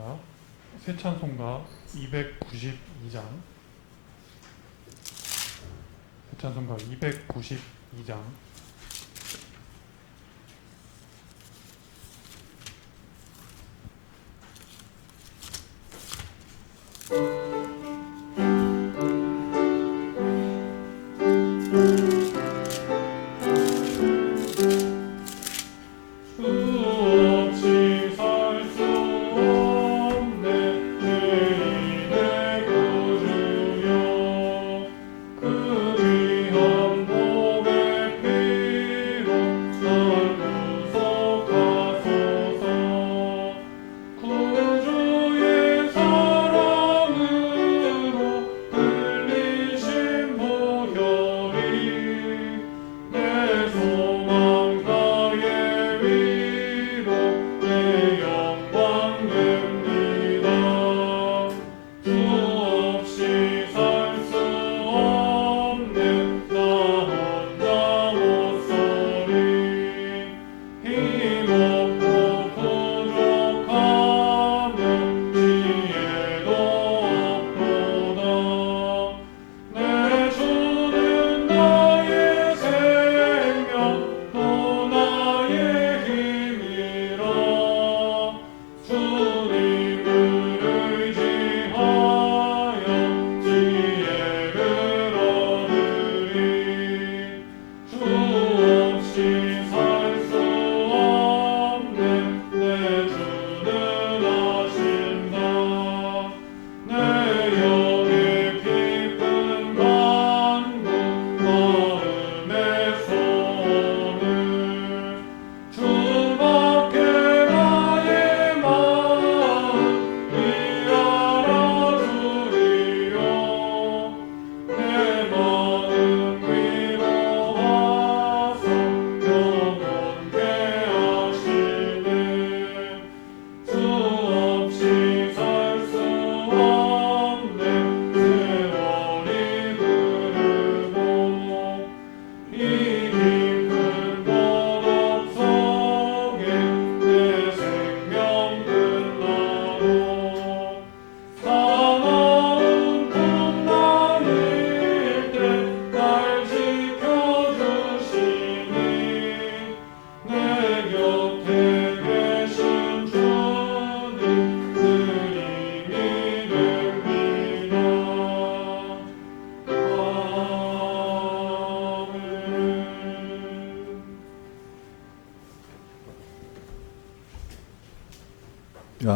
하겠습니다. 새 찬송가 292장. 새 찬송가 292장.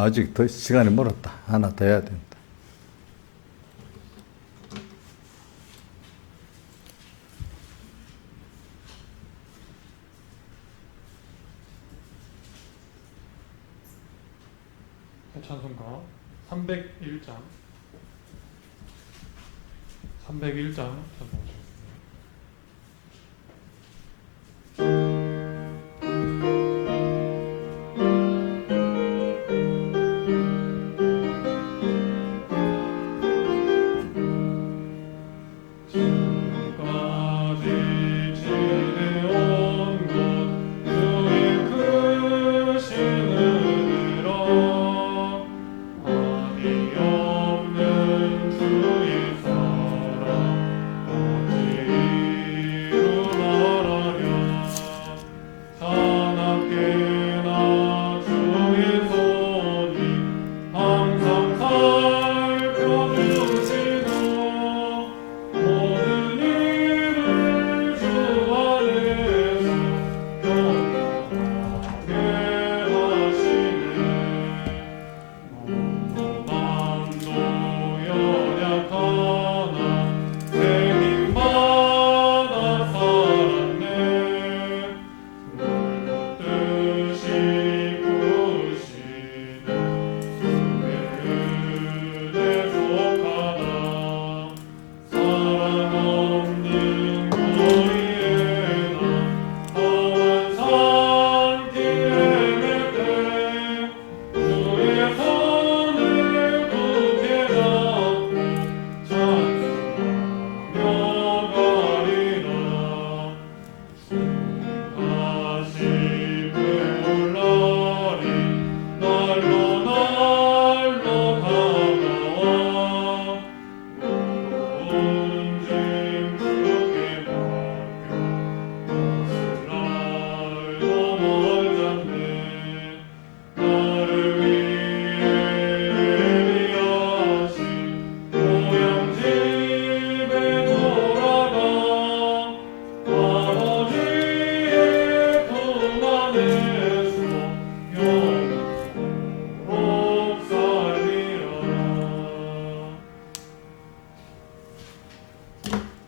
아직 더 시간이 멀었다. 하나 더 해야 된다. 새 찬송가 301장. 301장 찬송하겠습니다. 주의 사랑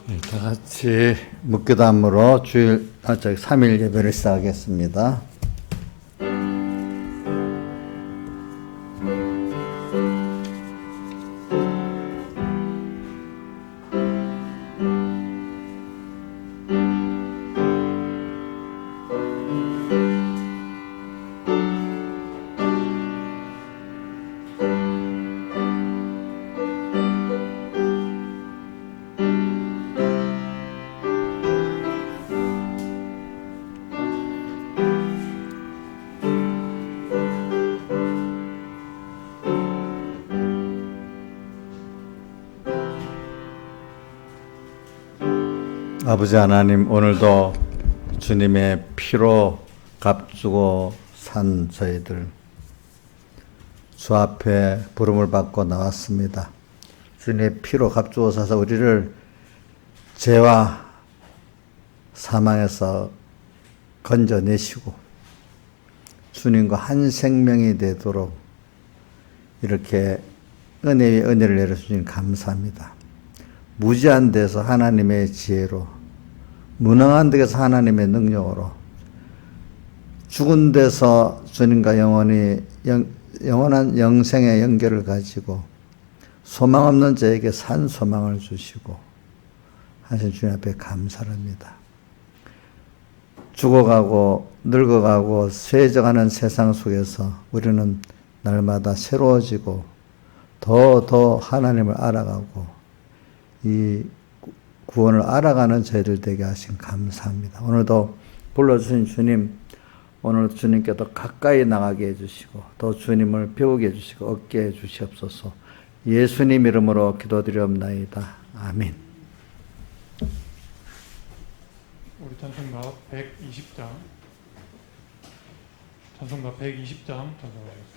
다 같이 묵교담으로 주일, 3일 예배를 시작하겠습니다. 아버지 하나님, 오늘도 주님의 피로 값주고 산 저희들 주 앞에 부름을 받고 나왔습니다. 주님의 피로 값주고 사서 우리를 죄와 사망에서 건져내시고 주님과 한 생명이 되도록 이렇게 은혜 위에 은혜를 내려주신 감사합니다. 무지한 데서 하나님의 지혜로, 무능한 데서 하나님의 능력으로, 죽은 데서 주님과 영원한 영생의 연결을 가지고 소망 없는 자에게 산 소망을 주시고 하신 주님 앞에 감사합니다. 죽어가고 늙어가고 쇠져가는 세상 속에서 우리는 날마다 새로워지고 더 하나님을 알아가고 이 구원을 알아가는 저희들 되게 하신 감사합니다. 오늘도 불러주신 주님, 오늘 주님께 더 가까이 나가게 해주시고 더 주님을 배우게 해주시고 얻게 해주시옵소서. 예수님 이름으로 기도드리옵나이다. 아멘. 우리 찬송가 120장, 찬송가 120장 찬송하겠습니다.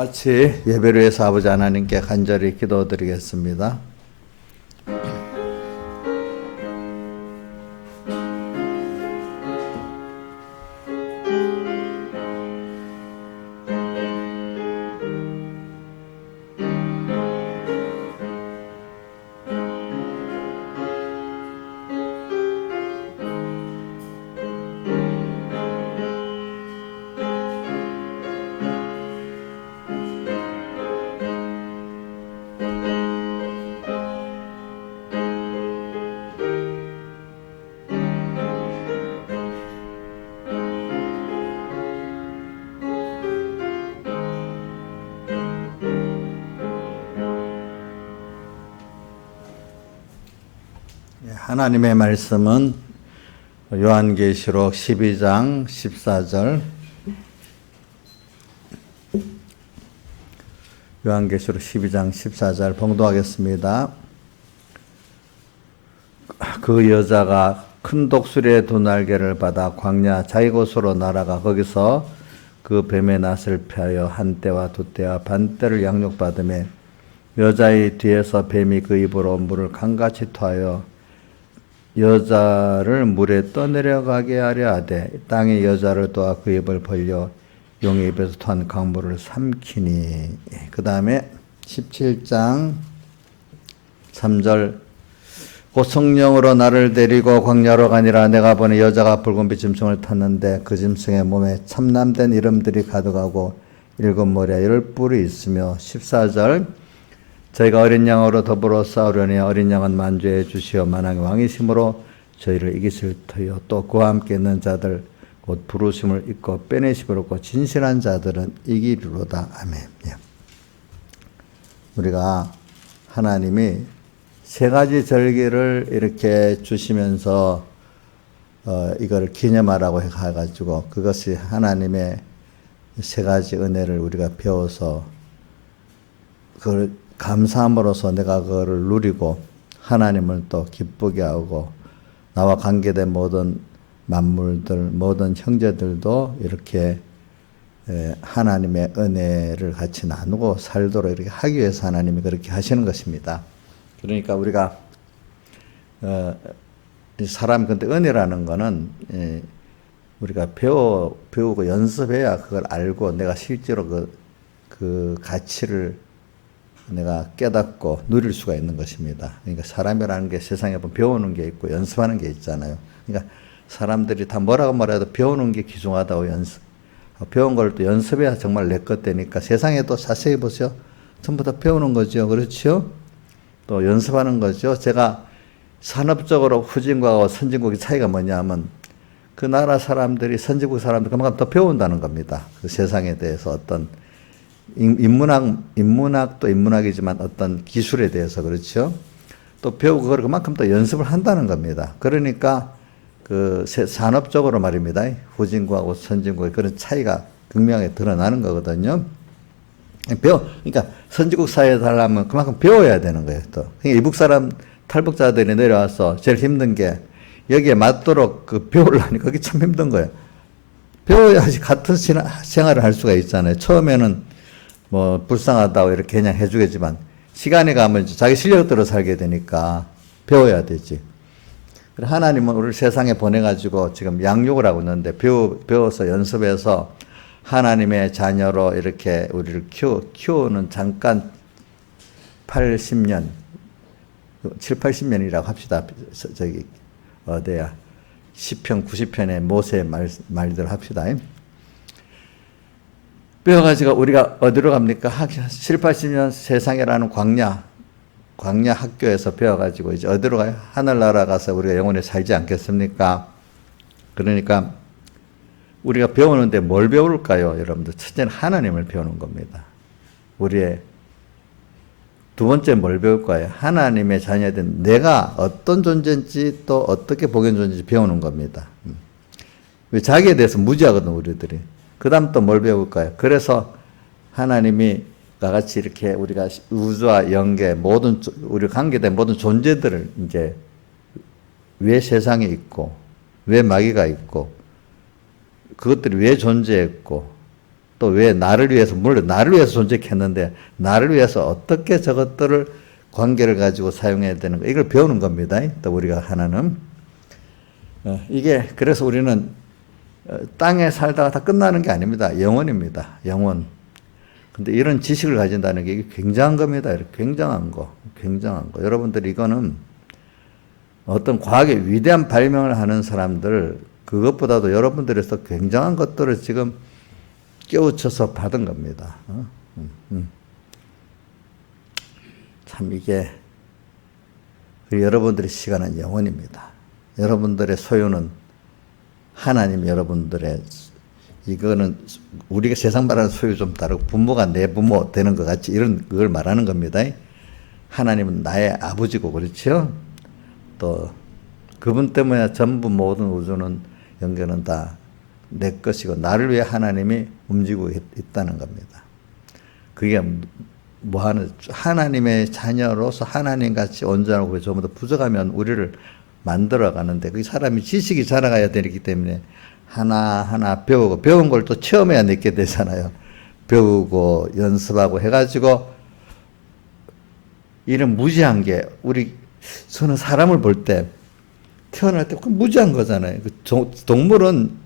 같이 예배를 위해서 아버지 하나님께 간절히 기도드리겠습니다. 하나님의 말씀은 요한계시록 12장 14절, 요한계시록 12장 14절 봉독하겠습니다. 그 여자가 큰 독수리의 두 날개를 받아 광야 자기 곳으로 날아가 거기서 그 뱀의 낫을 피하여 한 때와 두 때와 반 때를 양육받으며 여자의 뒤에서 뱀이 그 입으로 물을 강같이 토하여 여자를 물에 떠내려가게 하려 하되 땅에 여자를 또한 그 입을 벌려 용의 입에서 토한 강물을 삼키니. 그 다음에 17장 3절 곧 성령으로 나를 데리고 광야로 가니라. 내가 보니 여자가 붉은빛 짐승을 탔는데 그 짐승의 몸에 참남된 이름들이 가득하고 일곱 머리에 열 뿔이 있으며. 14절 저희가 어린 양으로 더불어 싸우려니 어린 양은 만주해 주시어 만왕의 왕이심으로 저희를 이기실 터이요 또 그와 함께 있는 자들 곧 부르심을 입고 빼내심을 얻고 진실한 자들은 이기리로다. 아멘. 우리가 하나님이 세 가지 절기를 이렇게 주시면서 이걸 기념하라고 해가지고 그것이 하나님의 세 가지 은혜를 우리가 배워서 그걸 감사함으로써 내가 그거를 누리고 하나님을 또 기쁘게 하고 나와 관계된 모든 만물들, 모든 형제들도 이렇게 하나님의 은혜를 같이 나누고 살도록 이렇게 하기 위해서 하나님이 그렇게 하시는 것입니다. 그러니까 우리가 사람 근데 은혜라는 거는 우리가 배우고 연습해야 그걸 알고 내가 실제로 그 가치를 내가 깨닫고 누릴 수가 있는 것입니다. 그러니까 사람이라는 게 세상에 보면 배우는 게 있고 연습하는 게 있잖아요. 그러니까 사람들이 다 뭐라고 말해도 배우는 게 귀중하다고 배운 걸 또 연습해야 정말 내 것 되니까 세상에 또 자세히 보세요. 전부 다 배우는 거죠. 그렇죠? 또 연습하는 거죠. 제가 산업적으로 후진국하고 선진국의 차이가 뭐냐면 그 나라 사람들이 선진국 사람들 그만큼 더 배운다는 겁니다. 그 세상에 대해서 어떤 인문학도 인문학이지만 어떤 기술에 대해서 그렇죠. 또 배우고 그걸 그만큼 또 연습을 한다는 겁니다. 그러니까 그 산업적으로 말입니다. 후진국하고 선진국의 그런 차이가 극명하게 드러나는 거거든요. 그러니까 선진국 사회에 살려면 그만큼 배워야 되는 거예요. 또 그러니까 이북 사람 탈북자들이 내려와서 제일 힘든 게 여기에 맞도록 그 배우려니까 그게 참 힘든 거예요. 배워야지 같은 생활을 할 수가 있잖아요. 처음에는 뭐 불쌍하다고 이렇게 그냥 해주겠지만 시간이 가면 자기 실력대로 살게 되니까 배워야 되지. 하나님은 우리를 세상에 보내가지고 지금 양육을 하고 있는데 배워서 연습해서 하나님의 자녀로 이렇게 우리를 키우는 잠깐 80년, 7, 80년이라고 합시다. 저기 어디야 10편, 90편의 모세의 말들 합시다. 배워가지고 우리가 어디로 갑니까? 7, 80년 세상이라는 광야 학교에서 배워가지고 이제 어디로 가요? 하늘나라 가서 우리가 영원히 살지 않겠습니까? 그러니까 우리가 배우는데 뭘 배울까요? 여러분들 첫째는 하나님을 배우는 겁니다. 우리의 두 번째 뭘 배울 거예요? 하나님의 자녀된 내가 어떤 존재인지 또 어떻게 복연 존재인지 배우는 겁니다. 왜 자기에 대해서 무지하거든 우리들이. 그 다음 또 뭘 배울까요? 그래서 하나님이 같이 이렇게 우리가 우주와 영계 모든 우리 관계된 모든 존재들을 이제 왜 세상에 있고 왜 마귀가 있고 그것들이 왜 존재했고 또 왜 나를 위해서, 물론 나를 위해서 존재했는데 나를 위해서 어떻게 저것들을 관계를 가지고 사용해야 되는 거, 이걸 배우는 겁니다. 또 우리가 하나는 이게 그래서 우리는 땅에 살다가 다 끝나는 게 아닙니다. 영원입니다. 영원. 근데 이런 지식을 가진다는 게 굉장한 겁니다. 굉장한 거. 여러분들 이거는 어떤 과학의 위대한 발명을 하는 사람들, 그것보다도 여러분들에서 굉장한 것들을 지금 깨우쳐서 받은 겁니다. 참 이게 여러분들의 시간은 영원입니다. 여러분들의 소유는 하나님 여러분들의, 이거는 우리가 세상 말하는 소유 좀 다르고 부모가 내 부모 되는 것 같이 이런 그걸 말하는 겁니다. 하나님은 나의 아버지고, 그렇죠? 또 그분 때문에 전부 모든 우주는 연결은 다 내 것이고 나를 위해 하나님이 움직이고 있다는 겁니다. 그게 뭐 하는, 하나님의 자녀로서 하나님같이 온전하고 전부 다 부족하면 우리를 만들어가는데, 그 사람이 지식이 자라가야 되기 때문에 하나하나 배우고, 배운 걸 또 체험해야 내게 되잖아요. 배우고 연습하고 해가지고, 이런 무지한 게, 저는 사람을 볼 때 태어날 때 무지한 거잖아요. 동물은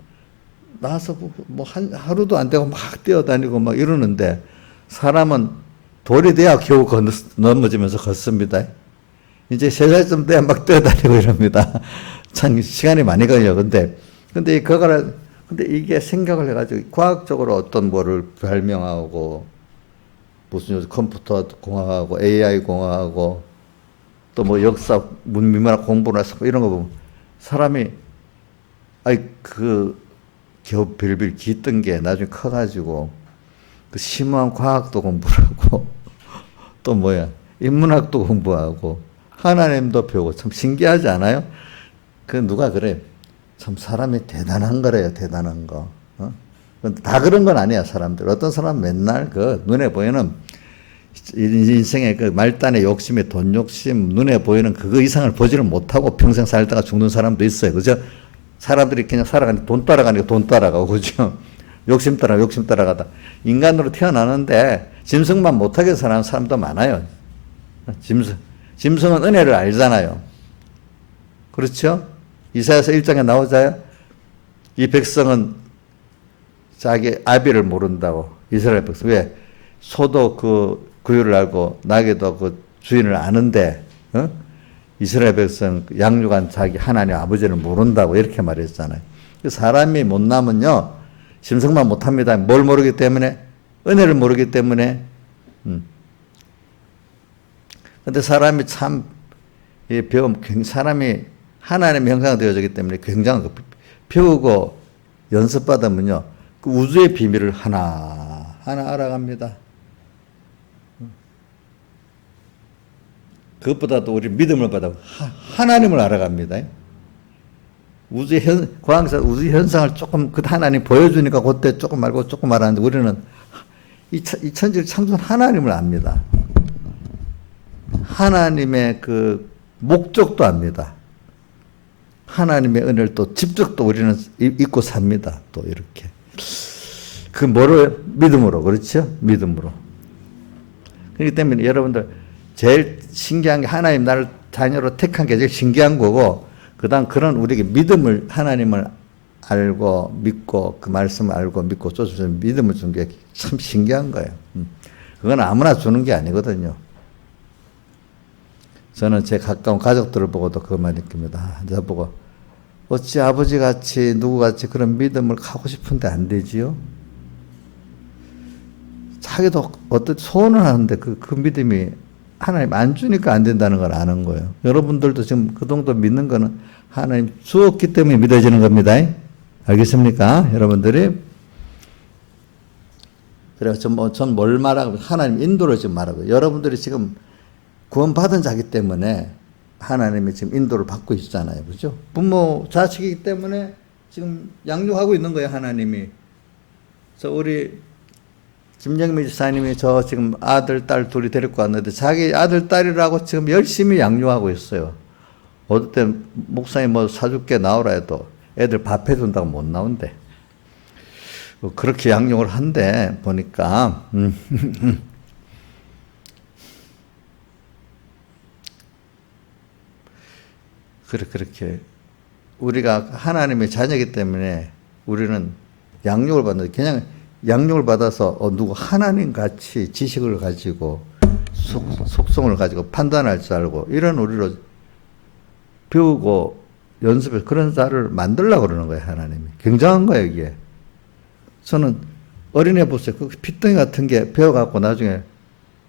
나서 뭐 하루도 안 되고 막 뛰어다니고 막 이러는데, 사람은 돌이 돼야 겨우 넘어지면서 걷습니다. 이제 3살쯤 돼야 막 뛰어다니고 이럽니다. 참 시간이 많이 걸려요. 근데 이게 생각을 해가지고 과학적으로 어떤 뭐를 발명하고, 무슨 요즘 컴퓨터 공학하고 AI 공학하고 또 뭐 역사 문명학 공부나 이런 거 보면 사람이 겨우 빌빌 기뜬 게 나중에 커가지고 그 심오한 과학도 공부를 하고 또 인문학도 공부하고 하나님도 배우고, 참 신기하지 않아요? 누가 그래? 참 사람이 대단한 거래요, 대단한 거. 다 그런 건 아니야, 사람들. 어떤 사람은 맨날 눈에 보이는 인생의 말단의 욕심에 돈 욕심, 눈에 보이는 그거 이상을 보지를 못하고 평생 살다가 죽는 사람도 있어요. 그죠? 사람들이 그냥 살아가니까 돈 따라가니까 돈 따라가고, 그죠? 욕심 따라가다. 인간으로 태어나는데 짐승만 못하게 사는 사람도 많아요. 짐승은 은혜를 알잖아요. 그렇죠? 이사야서 1장에 나오자요. 이 백성은 자기 아비를 모른다고. 이스라엘 백성. 왜? 소도 그 구유를 알고 나귀도 그 주인을 아는데, 이스라엘 백성 양육한 자기 하나님 아버지를 모른다고 이렇게 말했잖아요. 사람이 못나면요, 짐승만 못합니다. 뭘 모르기 때문에? 은혜를 모르기 때문에. 근데 사람이 참, 사람이 하나님의 형상이 되어지기 때문에 굉장한 거, 배우고 연습받으면요, 그 우주의 비밀을 하나하나 알아갑니다. 그것보다도 우리 믿음을 받아 하나님을 알아갑니다. 과학에서 우주 현상을 조금 하나님 보여주니까 그때 조금 알고 조금 알았는데, 우리는 이 천지를 창조한 하나님을 압니다. 하나님의 그 목적도 압니다. 하나님의 은혜를 또 직접도 우리는 잊고 삽니다. 또 이렇게. 뭐를? 믿음으로. 그렇죠? 믿음으로. 그렇기 때문에 여러분들 제일 신기한 게, 하나님 나를 자녀로 택한 게 제일 신기한 거고, 그 다음 그런 우리에게 믿음을, 하나님을 알고 믿고 그 말씀을 알고 믿고 쫓아주는 믿음을 준 게 참 신기한 거예요. 그건 아무나 주는 게 아니거든요. 저는 제 가까운 가족들을 보고도 그 말 느낍니다. 저보고 어찌 아버지같이 누구같이 그런 믿음을 갖고 싶은데 안 되지요? 자기도 어떤 소원을 하는데 그 믿음이 하나님 안 주니까 안 된다는 걸 아는 거예요. 여러분들도 지금 그 정도 믿는 거는 하나님 주었기 때문에 믿어지는 겁니다. 알겠습니까? 여러분들이. 그래서 전 뭘 말하고, 하나님 인도를 지금 말하고, 여러분들이 지금 구원받은 자기 때문에 하나님이 지금 인도를 받고 있잖아요. 그죠? 부모, 자식이기 때문에 지금 양육하고 있는 거예요, 하나님이. 그래서 우리 김영미 지사님이 저 지금 아들, 딸 둘이 데리고 왔는데 자기 아들, 딸이라고 지금 열심히 양육하고 있어요. 어떨 때 목사님 뭐 사줄게 나오라 해도 애들 밥 해준다고 못 나온대. 그렇게 양육을 한대 보니까 그렇게 우리가 하나님의 자녀이기 때문에 우리는 양육을 받는데 그냥 양육을 받아서 누구 하나님 같이 지식을 가지고 속성을 가지고 판단할 줄 알고 이런 우리로 배우고 연습해서 그런 자를 만들려고 그러는 거예요. 하나님이. 굉장한 거예요 이게. 저는 어린애 보세요. 그 핏덩이 같은 게 배워갖고 나중에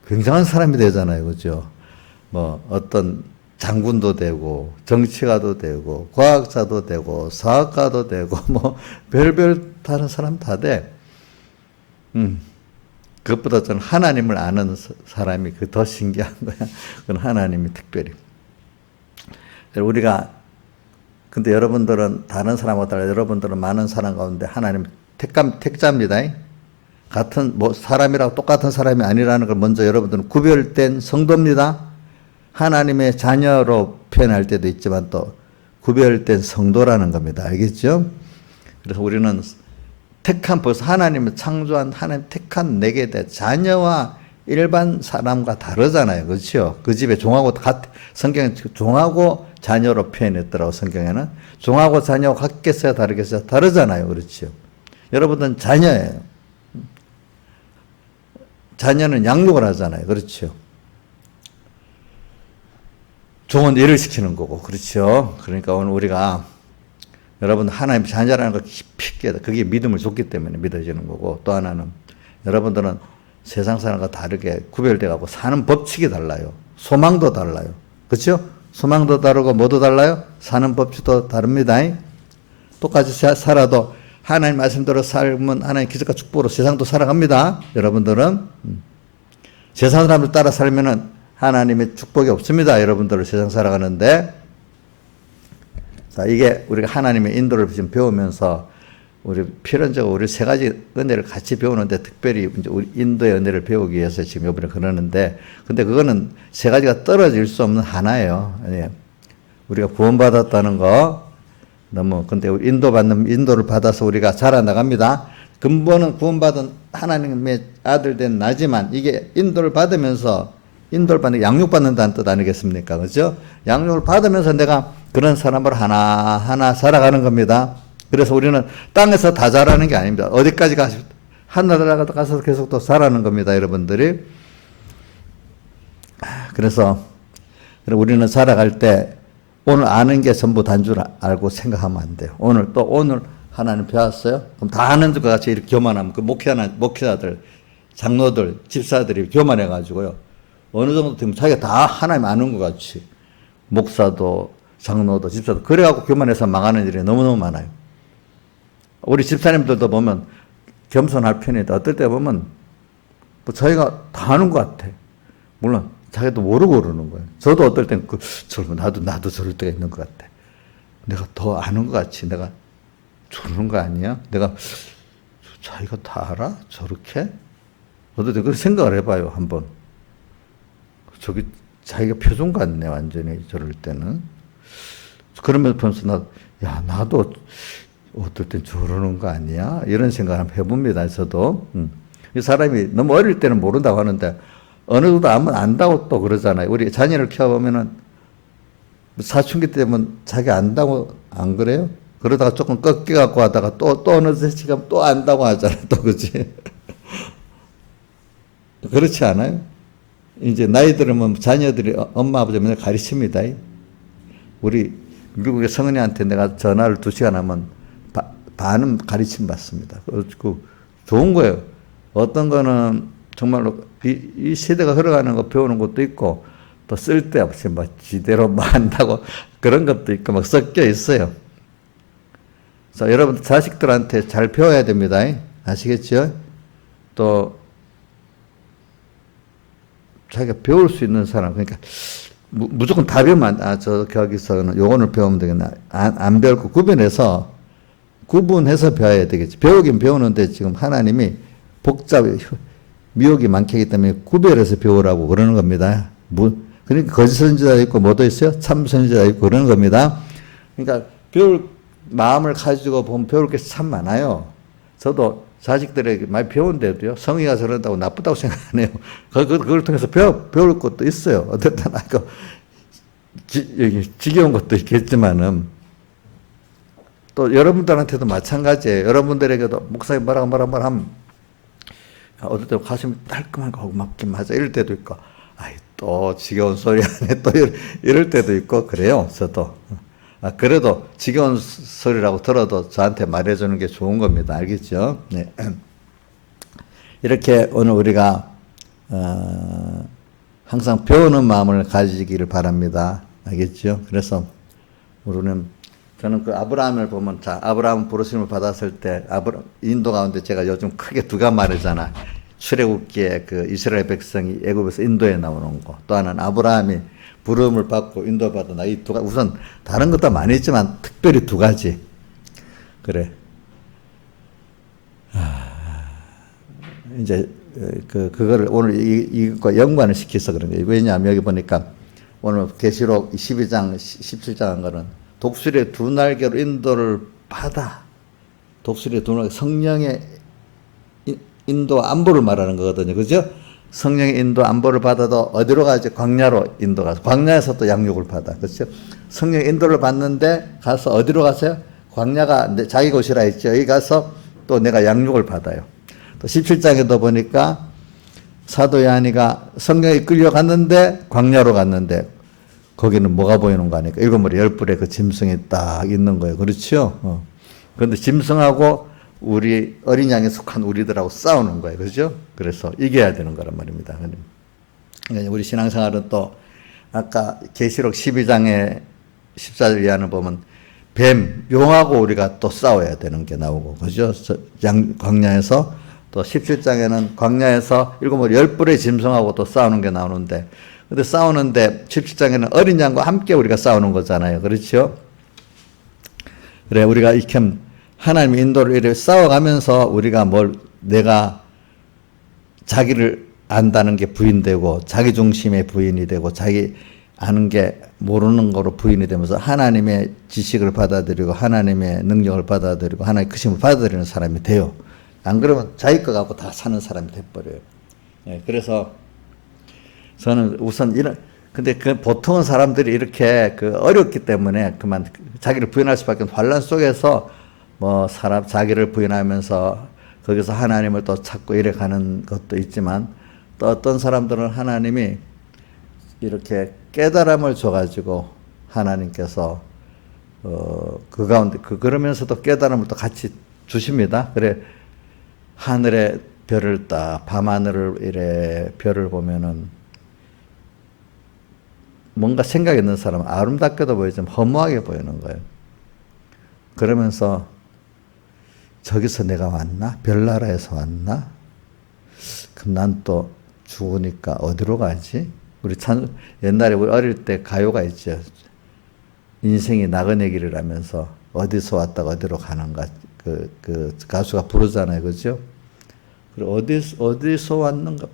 굉장한 사람이 되잖아요. 그죠? 뭐 어떤 장군도 되고 정치가도 되고 과학자도 되고 사학가도 되고 뭐 별별 다른 사람 다 돼. 그것보다 저는 하나님을 아는 사람이 그 더 신기한 거야. 그건 하나님이 특별히. 우리가 근데 여러분들은 다른 사람과 달라 여러분들은 많은 사람 가운데 하나님 택자입니다. 같은 뭐 사람이라고 똑같은 사람이 아니라는 걸 먼저 여러분들은 구별된 성도입니다. 하나님의 자녀로 표현할 때도 있지만 또 구별된 성도라는 겁니다. 알겠죠? 그래서 우리는 택한 벌써 하나님을 창조한 하나님 택한 내게 대 자녀와 일반 사람과 다르잖아요. 그렇죠? 그 집에 종하고 성경은 종하고 자녀로 표현했더라고. 성경에는 종하고 자녀가 같겠어요 다르겠어요? 다르잖아요. 그렇죠? 여러분들은 자녀예요. 자녀는 양육을 하잖아요. 그렇죠? 종은 일을 시키는 거고. 그렇죠? 그러니까 오늘 우리가 여러분 하나님 자녀라는 걸 깊이 깨닫 그게 믿음을 줬기 때문에 믿어지는 거고 또 하나는 여러분들은 세상 사람과 다르게 구별돼 갖고 사는 법칙이 달라요. 소망도 달라요. 그렇죠? 소망도 다르고 뭐도 달라요? 사는 법칙도 다릅니다. 똑같이 살아도 하나님 말씀대로 살면 하나님 기적과 축복으로 세상도 살아갑니다. 여러분들은 세상 사람들 따라 살면은 하나님의 축복이 없습니다. 여러분들 세상 살아가는데 자 이게 우리가 하나님의 인도를 지금 배우면서 우리 필연적으로 우리 세 가지 은혜를 같이 배우는데 특별히 이제 우리 인도의 은혜를 배우기 위해서 지금 이번에 그러는데 근데 그거는 세 가지가 떨어질 수 없는 하나예요. 우리가 구원받았다는 거 너무 근데 우리 인도를 받아서 우리가 자라나갑니다. 근본은 구원받은 하나님의 아들 된 나지만 이게 인도를 받으면서 인도를 받는 양육받는다는 뜻 아니겠습니까? 그렇죠? 양육을 받으면서 내가 그런 사람으로 하나하나 살아가는 겁니다. 그래서 우리는 땅에서 다 자라는 게 아닙니다. 어디까지 하늘나라 가서 계속 또 자라는 겁니다. 여러분들이. 그래서 우리는 살아갈 때 오늘 아는 게 전부 단 줄 알고 생각하면 안 돼요. 오늘 하나님 배웠어요? 그럼 다 아는 것 같이 이렇게 교만하면 그 목회자들, 장로들, 집사들이 교만해가지고요. 어느 정도 되면 자기가 다 하나님 아는 것 같이 목사도 장로도 집사도 그래갖고 교만해서 망하는 일이 너무너무 많아요. 우리 집사님들도 보면 겸손할 편인데 어떨 때 보면 뭐 자기가 다 아는 것 같아. 물론 자기도 모르고 그러는 거예요. 저도 어떨 땐 나도 저럴 때가 있는 것 같아. 내가 더 아는 것 같이 내가 저러는 거 아니야? 내가 자기가 다 알아? 저렇게? 어떨 때 그런 생각을 해봐요 한번. 저기 자기가 표정 같네 완전히 저럴 때는. 그러면서 보면서 나도 어떨 땐 저러는 거 아니야? 이런 생각을 한번 해봅니다. 저도. 이 사람이 너무 어릴 때는 모른다고 하는데 어느 정도 안다고 또 그러잖아요. 우리 자녀를 키워보면은 사춘기 때면 자기 안다고 안 그래요? 그러다가 조금 꺾여갖고 하다가 또 어느새 지금 또 안다고 하잖아요. 또 그치? 그렇지 않아요? 이제 나이 들으면 자녀들이 엄마 아버지 맨날 가르칩니다. 우리 미국의 성은이한테 내가 전화를 2시간 하면 반은 가르침 받습니다. 그 좋은 거예요. 어떤 거는 정말로 이 세대가 흘러가는 거 배우는 것도 있고 또 쓸데없이 막 지대로 막 한다고 그런 것도 있고 막 섞여 있어요. 그래서 여러분 자식들한테 잘 배워야 됩니다. 아시겠죠? 또 자기가 배울 수 있는 사람 그러니까 무조건 다 배우면 거기서는 요거를 배우면 되겠나 안 배울 거 구분해서 배워야 되겠지. 배우긴 배우는데 지금 하나님이 미혹이 많기 때문에 구별해서 배우라고 그러는 겁니다. 그러니까 거짓 선지자도 있고 뭐도 있어요? 참 선지자도 있고 그러는 겁니다. 그러니까 배울 마음을 가지고 보면 배울 게 참 많아요. 저도 자식들에게 많이 배운데도요, 성의가 저런다고 나쁘다고 생각 안 해요. 그걸 통해서 배울 것도 있어요. 어쨌든, 지겨운 것도 있겠지만은, 또 여러분들한테도 마찬가지예요. 여러분들에게도 목사님 뭐라 하면, 어떨 때 가슴이 깔끔한 거 하고 맞긴 맞아. 이럴 때도 있고, 아이, 또 지겨운 소리 하네. 또 이럴 때도 있고, 그래요. 저도. 그래도 지겨운 소리라고 들어도 저한테 말해주는 게 좋은 겁니다. 알겠죠? 네. 이렇게 오늘 우리가, 항상 배우는 마음을 가지기를 바랍니다. 알겠죠? 그래서 우리는, 저는 그 아브라함을 보면, 아브라함 부르심을 받았을 때, 인도 가운데 제가 요즘 크게 두가 말이잖아. 출애굽기에 그 이스라엘 백성이 애굽에서 인도에 나오는 거. 또 하나는 아브라함이 부름을 받고 인도받은 이 두 가지. 우선 다른 것도 많이 있지만 특별히 두 가지. 그래. 이제 그거를 오늘 이것과 연관을 시켜서 그런 거예요. 왜냐하면 여기 보니까 오늘 계시록 12장, 17장 한 거는 독수리의 두 날개로 인도를 받아. 독수리의 두 날개, 성령의 인도 안보를 말하는 거거든요. 그죠? 성령의 인도 안보를 받아도 어디로 가지? 광야로 인도 가서. 광야에서 또 양육을 받아. 그렇죠? 성령의 인도를 받는데 가서 어디로 가세요? 광야가 자기 곳이라 했죠. 여기 가서 또 내가 양육을 받아요. 또 17장에도 보니까 사도 요한이가 성령에 끌려갔는데 광야로 갔는데 거기는 뭐가 보이는 거 아니까? 일곱 머리 열 뿔의 그 짐승이 딱 있는 거예요. 그렇죠? 그런데 짐승하고 우리 어린 양에 속한 우리들하고 싸우는 거예요. 그죠? 그래서 이겨야 되는 거란 말입니다. 그러니까 우리 신앙생활은 또 아까 계시록 12장에 14절 이하를 보면 뱀, 용하고 우리가 또 싸워야 되는 게 나오고, 그죠? 광야에서 또 17장에는 광야에서 일곱 머리 열 뿔의 짐승하고 또 싸우는 게 나오는데, 근데 싸우는데 17장에는 어린 양과 함께 우리가 싸우는 거잖아요. 그렇죠? 그래, 우리가 이렇게 하나님의 인도를 이렇게 싸워가면서 우리가 내가 자기를 안다는 게 부인되고, 자기 중심의 부인이 되고, 자기 아는 게 모르는 거로 부인이 되면서 하나님의 지식을 받아들이고, 하나님의 능력을 받아들이고, 하나님의 크심을 받아들이는 사람이 돼요. 안 그러면 자기 거 갖고 다 사는 사람이 돼버려요. 예, 그래서 저는 우선 근데 보통은 사람들이 이렇게 어렵기 때문에 그만 자기를 부인할 수밖에 없는 환란 속에서 자기를 부인하면서 거기서 하나님을 또 찾고 이래 가는 것도 있지만, 또 어떤 사람들은 하나님이 이렇게 깨달음을 줘가지고 하나님께서 그 가운데 그러면서도 깨달음을 또 같이 주십니다. 그래, 하늘의 별을 밤하늘을 이래 별을 보면은 뭔가 생각 있는 사람은 아름답게도 보이지만 허무하게 보이는 거예요. 그러면서 저기서 내가 왔나? 별나라에서 왔나? 그럼 난 또 죽으니까 어디로 가지? 옛날에 우리 어릴 때 가요가 있죠. 인생이 나그네길을 하면서 어디서 왔다가 어디로 가는가. 그 가수가 부르잖아요. 그죠? 그리고 어디서 왔는가?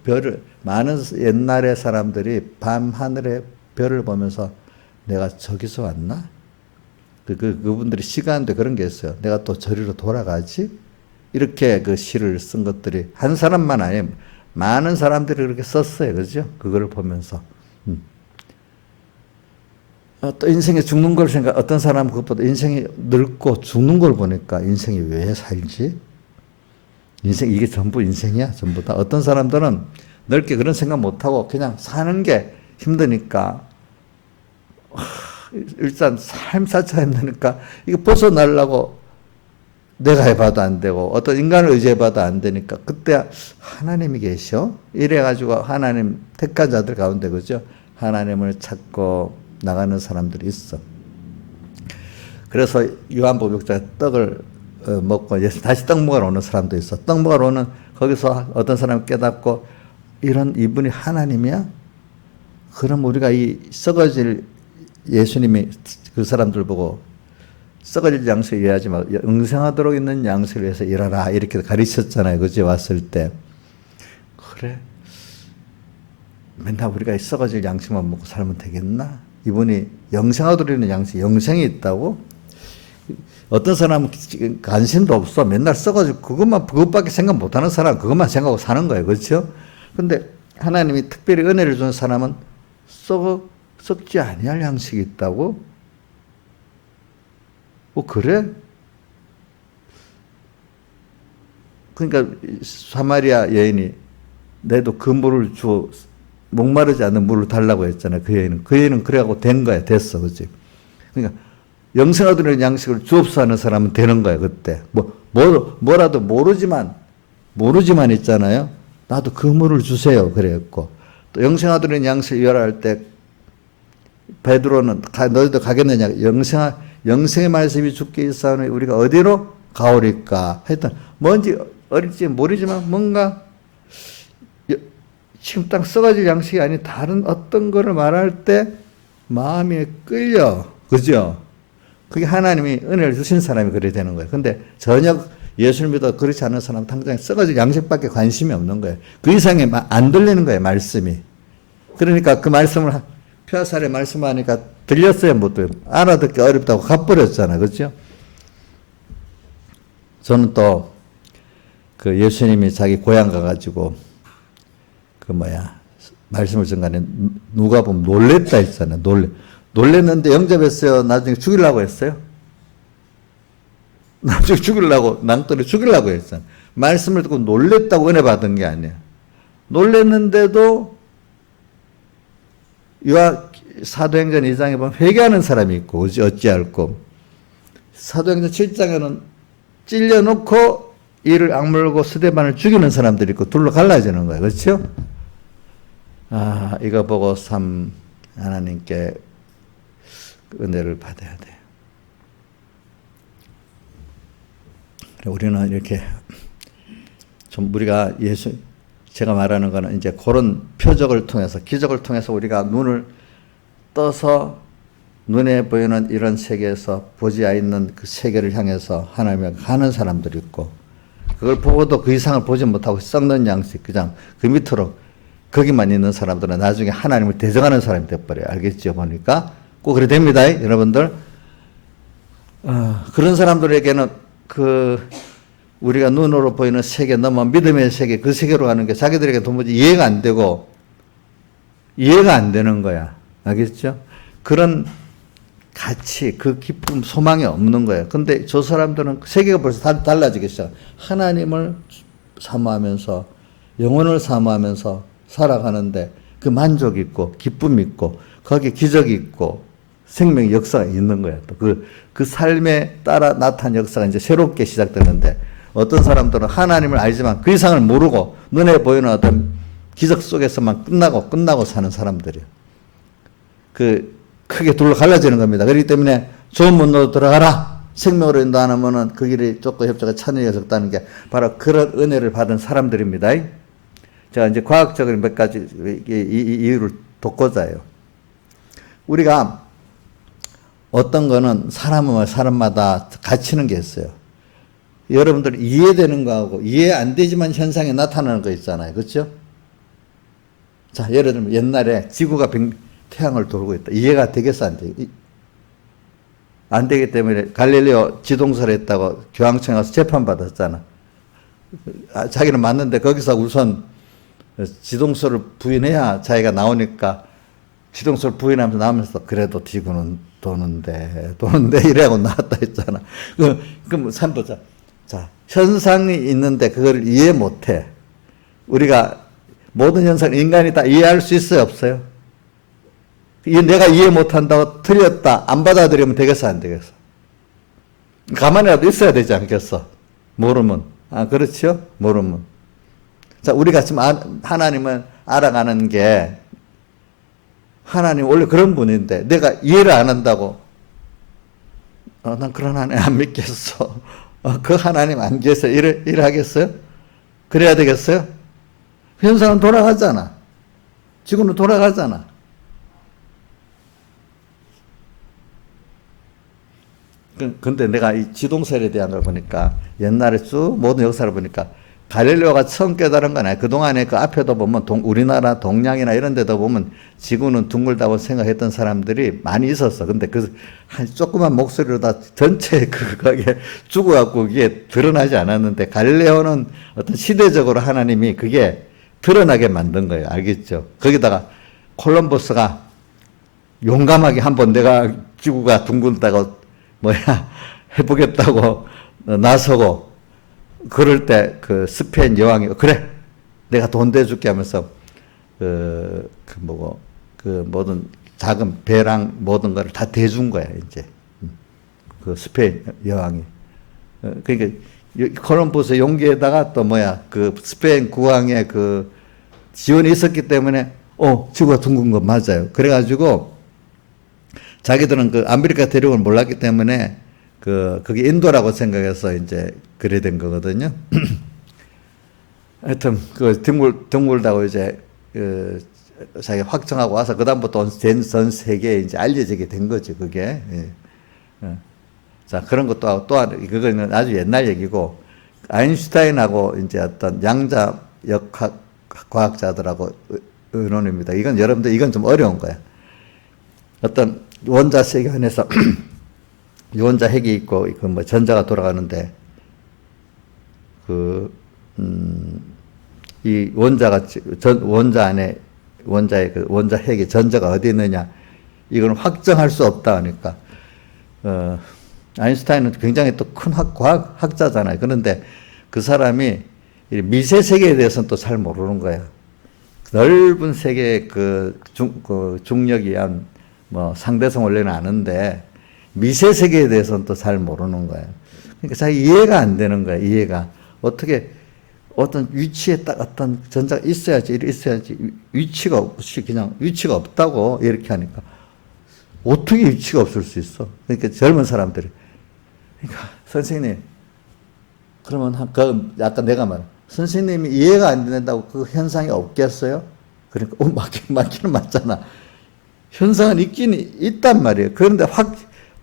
많은 옛날의 사람들이 밤 하늘에 별을 보면서 내가 저기서 왔나? 그분들이 시간도 그런 게 있어요. 내가 또 저리로 돌아가지? 이렇게 그 시를 쓴 것들이 한 사람만 아니에요. 많은 사람들이 그렇게 썼어요. 그죠? 그거를 보면서. 또 인생에 죽는 걸 어떤 사람은 그것보다 인생이 늙고 죽는 걸 보니까 인생이 왜 살지? 이게 전부 인생이야? 전부 다. 어떤 사람들은 넓게 그런 생각 못하고 그냥 사는 게 힘드니까, 일단 삶 자체가 힘드니까 이거 벗어나려고 내가 해봐도 안 되고 어떤 인간을 의지해봐도 안 되니까 그때 하나님이 계셔? 이래가지고 하나님 택한 자들 가운데, 그죠? 하나님을 찾고 나가는 사람들이 있어. 그래서 요한복음 6장에 떡을 먹고 다시 떡 먹으러 오는 사람도 있어. 떡 먹으러 오는 거기서 어떤 사람이 깨닫고 이분이 하나님이야? 그럼 우리가 이 썩어질 예수님이 그 사람들 보고 썩어질 양식을 일하지 말고 영생하도록 있는 양식을 위해서 일하라 이렇게 가르쳤잖아요. 그지? 왔을 때. 그래. 맨날 우리가 썩어질 양식만 먹고 살면 되겠나? 이분이 영생하도록 있는 양식, 영생이 있다고? 어떤 사람은 관심도 없어. 맨날 써가지고 그것밖에 생각 못하는 사람 그것만 생각하고 사는 거예요. 그렇죠? 근데 하나님이 특별히 은혜를 주는 사람은 썩지 아니할 양식이 있다고? 그래? 그러니까 사마리아 여인이 내도 그 물을 주어 목마르지 않는 물을 달라고 했잖아요. 그 여인은 그래갖고 된 거야. 됐어. 그치? 그러니까 영생하도록 양식을 주옵소 하는 사람은 되는 거야. 그때. 뭐라도 모르지만 있잖아요. 나도 그 물을 주세요. 그랬고. 또 영생하도록 양식을 열할 때 베드로는 너희도 가겠느냐. 영생의 말씀이 주께 있사오니 우리가 어디로 가오리까. 하여튼 뭔지 어릴지 모르지만 뭔가 지금 딱 써가지고 양식이 아닌 다른 어떤 거를 말할 때 마음이 끌려. 그죠? 그게 하나님이 은혜를 주신 사람이 그래 되는 거예요. 근데 전혀 예수를 믿어 그렇지 않은 사람은 당장 써가지고 양식밖에 관심이 없는 거예요. 그 이상에 안 들리는 거예요, 말씀이. 그러니까 그 말씀을 펴살에 말씀하니까 들렸어요, 못 들려요. 알아듣기 어렵다고 가버렸잖아요. 그죠? 저는 또 그 예수님이 자기 고향 가가지고 말씀을 전간에 누가 보면 놀랬다 했잖아요. 놀랬는데 영접했어요. 나중에 죽이려고 했어요. 나중에 죽이려고, 낭떠러 죽이려고 했잖아요. 말씀을 듣고 놀랬다고 은혜 받은 게 아니에요. 놀랬는데도 사도행전 2장에 보면 회개하는 사람이 있고, 어찌할꼬. 사도행전 7장에는 찔려놓고 이를 악물고 스데반을 죽이는 사람들이 있고 둘로 갈라지는 거예요. 그렇죠? 이거 보고 참 하나님께 은혜를 받아야 돼요. 우리는 이렇게 좀 우리가 제가 말하는 거는 이제 그런 표적을 통해서, 기적을 통해서 우리가 눈을 떠서 눈에 보이는 이런 세계에서 보지 않는 그 세계를 향해서 하나님을 가는 사람들이 있고, 그걸 보고도 그 이상을 보지 못하고 썩는 양식, 그냥 그 밑으로 거기만 있는 사람들은 나중에 하나님을 대적하는 사람이 돼버려요. 알겠죠? 보니까. 꼭 그래 됩니다. 여러분들. 그런 사람들에게는 우리가 눈으로 보이는 세계 넘어 믿음의 세계, 그 세계로 가는 게 자기들에게 도무지 이해가 안 되고, 이해가 안 되는 거야. 알겠죠? 그런 가치, 그 기쁨, 소망이 없는 거예요. 근데 저 사람들은 세계가 벌써 달라지기 시작. 하나님을 사모하면서, 영혼을 사모하면서 살아가는데 그 만족이 있고, 기쁨이 있고, 거기에 기적이 있고, 생명의 역사가 있는 거예요. 또 그 삶에 따라 나타난 역사가 이제 새롭게 시작되는데, 어떤 사람들은 하나님을 알지만 그 이상을 모르고 눈에 보이는 어떤 기적 속에서만 끝나고 사는 사람들이에요. 크게 둘로 갈라지는 겁니다. 그렇기 때문에 좋은 문으로 들어가라. 생명으로 인도하면은 그 길이 좁고 협조가 찬이가 적다는 게 바로 그런 은혜를 받은 사람들입니다. 제가 이제 과학적인 몇 가지 이유를 돕고자 해요. 우리가 어떤 거는 사람마다 가치는 게 있어요. 여러분들 이해되는 거하고 이해 안 되지만 현상에 나타나는 거 있잖아요. 그렇죠? 자, 예를 들면 옛날에 지구가 태양을 돌고 있다. 이해가 되겠어, 안 돼? 안 되기 때문에 갈릴레오 지동설을 했다고 교황청에 가서 재판받았잖아. 자기는 맞는데 거기서 우선 지동설을 부인해야 자기가 나오니까 지동설 부인하면서 나오면서 그래도 지구는 도는데 이래하고 나왔다 했잖아. 그럼 참 보자. 자, 현상이 있는데 그걸 이해 못해. 우리가 모든 현상을 인간이 다 이해할 수 있어요, 없어요? 내가 이해 못한다고 틀렸다, 안 받아들이면 되겠어, 안 되겠어? 가만히라도 있어야 되지 않겠어? 모르면. 그렇죠? 모르면. 자, 우리가 지금 하나님을 알아가는 게, 하나님 원래 그런 분인데, 내가 이해를 안 한다고, 난 그런 하나님 안 믿겠어. 그 하나님 안 계세요. 이래 하겠어요? 그래야 되겠어요? 현상은 돌아가잖아. 지구는 돌아가잖아. 근데 내가 이 지동설에 대한 걸 보니까 옛날에 쭉 모든 역사를 보니까 갈릴레오가 처음 깨달은 건 아니에요. 그동안에 그 앞에도 보면 우리나라 동양이나 이런 데도 보면 지구는 둥글다고 생각했던 사람들이 많이 있었어. 근데 한 조그만 목소리로 다 전체 그게 죽어갖고 그게 드러나지 않았는데 갈릴레오는 어떤 시대적으로 하나님이 그게 드러나게 만든 거예요. 알겠죠? 거기다가 콜럼버스가 용감하게 한번 내가 지구가 둥글다고 해보겠다고 나서고 그럴 때 그 스페인 여왕이 그래 내가 돈 대줄게 하면서 모든 작은 배랑 모든 거를 다 대준 거야 이제 그 스페인 여왕이 그러니까 콜럼버스의 용기에다가 또 그 스페인 국왕의 그 지원이 있었기 때문에 지구가 둥근 거 맞아요. 그래가지고 자기들은 그 아메리카 대륙을 몰랐기 때문에 그게 인도라고 생각해서 이제 그래 된 거거든요. 하여튼 둥글다고 이제 자기 확정하고 와서 그다음부터 전 세계에 이제 알려지게 된 거죠. 그게. 자 그런 것도 또한 그거는 아주 옛날 얘기고 아인슈타인하고 이제 어떤 양자 역학 과학자들하고 의논입니다. 이건 여러분들 이건 좀 어려운 거야. 어떤 원자 세계 안에서 원자 핵이 있고 전자가 돌아가는데 이 원자가 원자 안에 원자의 원자 핵의 전자가 어디 있느냐 이건 확정할 수 없다 하니까 아인슈타인은 굉장히 또 큰 과학자잖아요. 그런데 그 사람이 미세 세계에 대해서는 또 잘 모르는 거예요. 넓은 세계의 중력이 한 상대성 원리는 아는데 미세 세계에 대해서는 또 잘 모르는 거예요. 그러니까 잘 이해가 안 되는 거예요. 이해가 어떻게 어떤 위치에 딱 어떤 전자가 있어야지 위치가 없이 그냥 위치가 없다고 이렇게 하니까 어떻게 위치가 없을 수 있어? 그러니까 젊은 사람들이 그러니까 선생님 그러면 아까 내가 말한 선생님이 이해가 안 된다고 그 현상이 없겠어요? 그러니까 맞기는 맞잖아. 현상은 있긴 있단 말이에요. 그런데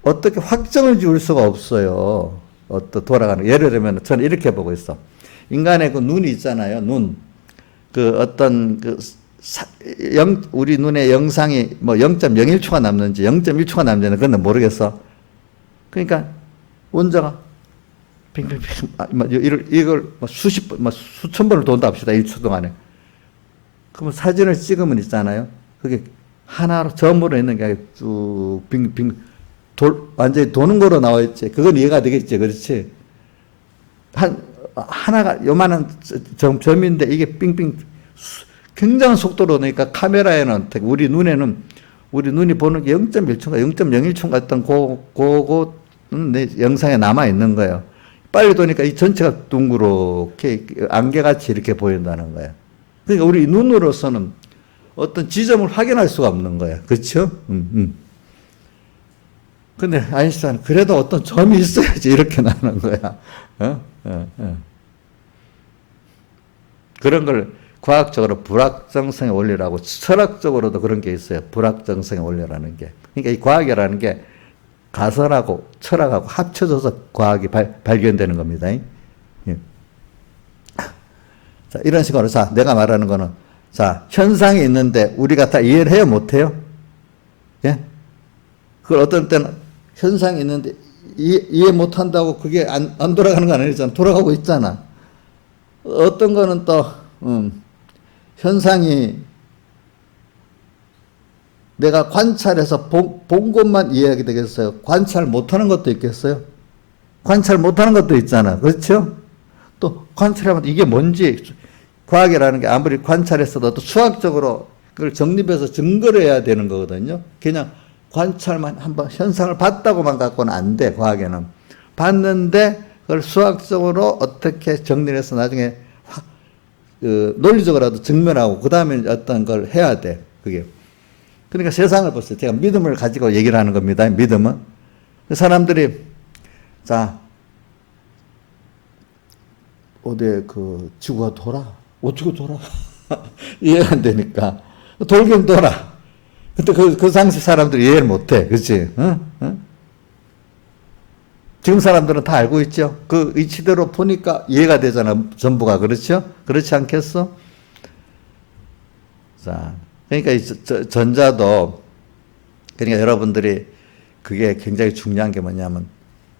어떻게 확정을 지을 수가 없어요. 돌아가는. 예를 들면 저는 이렇게 보고 있어. 인간의 그 눈이 있잖아요. 눈. 우리 눈의 영상이 0.01초가 남는지 0.1초가 남는지는 그건 모르겠어. 그러니까 원자가 빙빙빙 이걸 수천 번을 돈다 합시다. 1초 동안에. 그러면 사진을 찍으면 있잖아요. 그게 하나로 점으로 있는 게 아니라 쭉 빙빙 완전히 도는 거로 나와 있지. 그건 이해가 되겠지. 그렇지. 하나가 요만한 점인데 이게 빙빙 굉장한 속도로 나니까 카메라에는 우리 눈이 보는 게 0.1초인가 0.01초 같던 그거는 내 영상에 남아 있는 거예요. 빨리 도니까 이 전체가 둥그렇게 안개같이 이렇게 보인다는 거예요. 그러니까 우리 눈으로서는 어떤 지점을 확인할 수가 없는 거예요. 그렇죠? 근데 아인슈타인은 그래도 어떤 점이 있어야지 이렇게 나는 거야. 그런 걸 과학적으로 불확정성의 원리라고 철학적으로도 그런 게 있어요. 불확정성의 원리라는 게. 그러니까 이 과학이라는 게 가설하고 철학하고 합쳐져서 과학이 발견되는 겁니다. 예. 자, 이런 식으로 내가 말하는 거는 현상이 있는데 우리가 다 이해를 해요, 못 해요? 예? 그걸 어떤 때는 현상이 있는데 이해 못 한다고 그게 안 돌아가는 건 아니잖아. 돌아가고 있잖아. 어떤 거는 또 현상이 내가 관찰해서 본 것만 이해하게 되겠어요? 관찰 못하는 것도 있겠어요? 관찰 못하는 것도 있잖아. 그렇죠? 또 관찰하면 이게 뭔지 과학이라는 게 아무리 관찰했어도 또 수학적으로 그걸 정립해서 증거를 해야 되는 거거든요. 그냥 관찰만 한번 현상을 봤다고만 갖고는 안 돼. 과학에는. 봤는데 그걸 수학적으로 어떻게 정리해서 나중에 논리적으로라도 증명하고 그 다음에 어떤 걸 해야 돼. 그게. 그러니까 세상을 보세요. 제가 믿음을 가지고 얘기를 하는 겁니다. 믿음은. 사람들이 어디 지구가 돌아? 어떻게 돌아? 이해가 안 되니까. 돌긴 돌아. 근데 그 당시 사람들이 이해를 못 해. 그치? 지금 사람들은 다 알고 있죠. 그 이치대로 보니까 이해가 되잖아. 전부가. 그렇죠? 그렇지 않겠어? 자, 그러니까 이 전자도, 그러니까 여러분들이 그게 굉장히 중요한 게 뭐냐면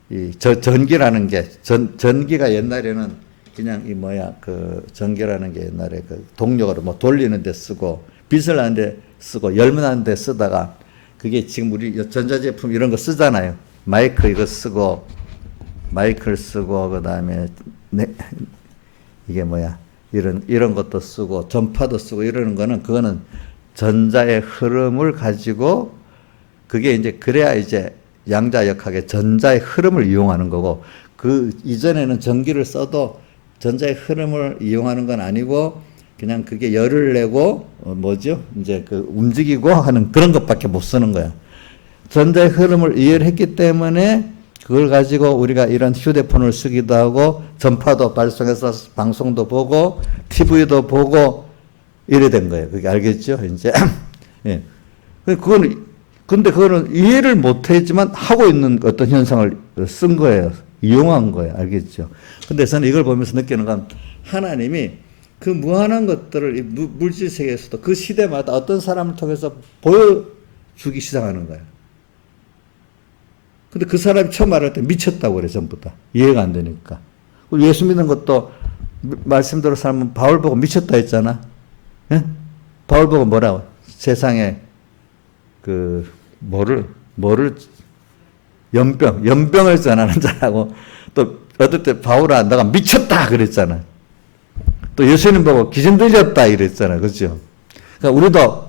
이 전기라는 게 전기가 옛날에는 그냥 이 뭐야 그 전기라는 게 옛날에 그 동력으로 뭐 돌리는 데 쓰고 빛을 하는 데 쓰고 열문하는 데 쓰다가 그게 지금 우리 전자제품 이런 거 쓰잖아요. 마이크 이거 쓰고 마이크를 쓰고 그다음에 이게 뭐야 이런 것도 쓰고 전파도 쓰고 이러는 거는 그거는 전자의 흐름을 가지고 그게 이제 그래야 이제 양자역학의 전자의 흐름을 이용하는 거고 그 이전에는 전기를 써도 전자의 흐름을 이용하는 건 아니고 그냥 그게 열을 내고 뭐죠? 이제 그 움직이고 하는 그런 것밖에 못 쓰는 거야. 전자의 흐름을 이해했기 때문에 그걸 가지고 우리가 이런 휴대폰을 쓰기도 하고 전파도 발송해서 방송도 보고 TV도 보고 이래 된 거예요. 그게 알겠죠? 이제 예. 근데 그거는 이해를 못 했지만 하고 있는 어떤 현상을 쓴 거예요. 이용한 거예요. 알겠죠? 근데 저는 이걸 보면서 느끼는 건 하나님이 그 무한한 것들을 물질 세계에서도 그 시대마다 어떤 사람을 통해서 보여주기 시작하는 거예요. 근데 그 사람이 처음 말할 때 미쳤다고 그래, 전부 다. 이해가 안 되니까. 예수 믿는 것도 말씀대로 살면 바울 보고 미쳤다 했잖아. 예? 바울 보고 뭐라고? 세상에 연병을 전하는 자라고 또 어떨 때 바울을 안다가 미쳤다 그랬잖아. 또 예수님 보고 귀신 들렸다 이랬잖아. 그죠? 그러니까 우리도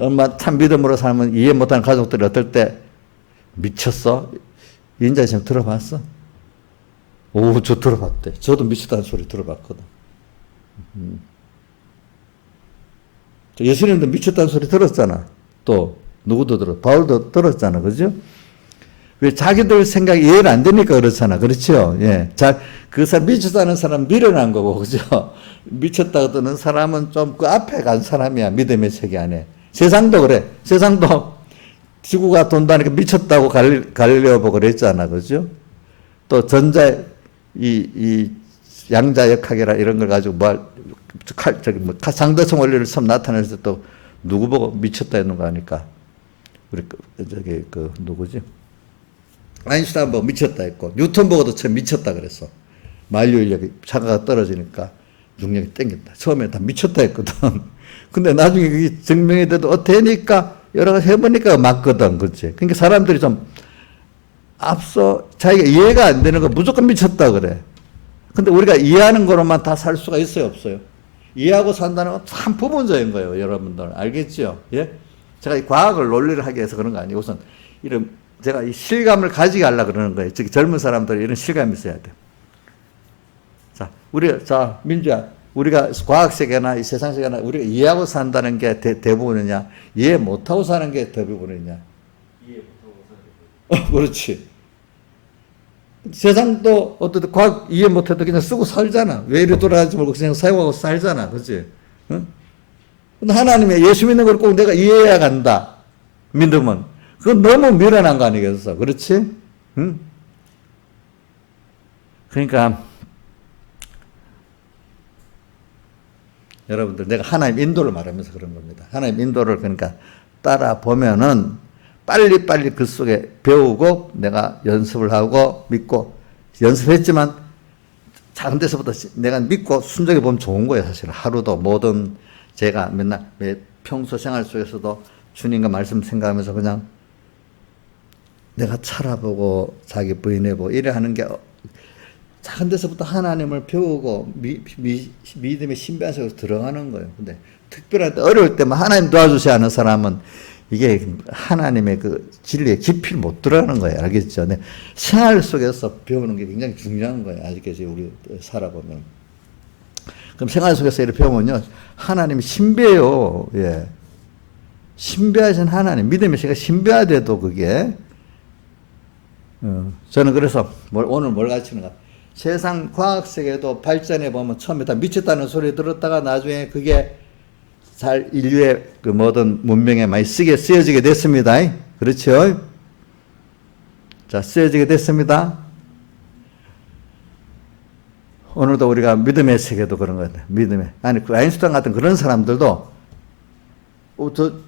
얼마 참 믿음으로 살면 이해 못하는 가족들이 어떨 때 미쳤어? 인자 지금 들어봤어? 오, 저 들어봤대. 저도 미쳤다는 소리 들어봤거든. 예수님도 미쳤다는 소리 들었잖아. 또 누구도 들어? 바울도 들었잖아. 그죠? 왜 자기들 생각이 이해가 안 되니까 그렇잖아. 그렇죠? 예. 그 사람 미쳤다는 사람 미련한 거고, 그죠? 미쳤다고 드는 사람은 좀 그 앞에 간 사람이야. 믿음의 세계 안에. 세상도 그래. 세상도 지구가 돈다니까 미쳤다고 갈릴레오 보고 그랬잖아. 그죠? 또 이 양자역학이라 이런 걸 가지고 상대성 원리를 처음 나타낼 때 또 누구 보고 미쳤다 했는 거 아니까. 우리 누구지? 아인슈타인 보고 미쳤다 했고 뉴턴 보고도 처음 미쳤다 그랬어. 만류인력이 차가가 떨어지니까 중력이 땡긴다. 처음에 다 미쳤다 했거든. 근데 나중에 그게 증명이 돼도 되니까 여러 가지 해보니까 맞거든. 그렇지? 그러니까 사람들이 좀 앞서 자기가 이해가 안 되는 거 무조건 미쳤다 그래. 근데 우리가 이해하는 거로만 다 살 수가 있어요, 없어요? 이해하고 산다는 건 참 부분적인 거예요, 여러분들. 알겠죠? 예? 제가 이 과학을 논리를 하기 위해서 그런 거 아니고 우선 제가 이 실감을 가지게 하려고 그러는 거예요. 즉, 젊은 사람들이 이런 실감이 있어야 돼. 자, 민주야. 우리가 과학세계나 이 세상세계나 우리가 이해하고 산다는 게 대부분이냐? 이해 못하고 사는 게 대부분이냐? 이해 못하고 사는 게 그렇지. 세상도 어떻게 과학 이해 못해도 그냥 쓰고 살잖아. 왜 이리 돌아가지 말고 그냥 사용하고 살잖아. 그렇지? 응? 근데 하나님의 예수 믿는 걸 꼭 내가 이해해야 간다. 믿으면. 그건 너무 미련한 거 아니겠어? 그렇지? 응? 그러니까 여러분들 내가 하나님 인도를 말하면서 그런 겁니다. 하나님 인도를 그러니까 따라 보면은 빨리빨리 그 속에 배우고 내가 연습을 하고 믿고 연습했지만 작은 데서부터 내가 믿고 순종해 보면 좋은 거예요. 사실 하루도 뭐든 제가 맨날 평소 생활 속에서도 주님과 말씀 생각하면서 그냥 내가 찾아보고 자기 부인해보고 이래 하는 게 작은 데서부터 하나님을 배우고 믿음의 신비한 속으로 들어가는 거예요. 근데 특별할 때 어려울 때만 하나님 도와주셔야 하는 사람은 이게 하나님의 그 진리의 깊이를 못 들어가는 거예요. 알겠죠? 네. 생활 속에서 배우는 게 굉장히 중요한 거예요. 아직까지 우리 살아보면. 그럼 생활 속에서 이렇게 배우면요. 하나님이 신비해요. 예. 신비하신 하나님. 믿음의 세계가 신비하대도 그게. 저는 그래서 오늘 뭘 가르치는가. 세상 과학세계도 발전해 보면 처음에 다 미쳤다는 소리 들었다가 나중에 그게 잘 인류의 그 모든 문명에 많이 쓰여지게 됐습니다. 그렇죠? 자, 쓰여지게 됐습니다. 오늘도 우리가 믿음의 세계도 그런 것 같아요. 믿음의. 아니, 그 아인슈타인 같은 그런 사람들도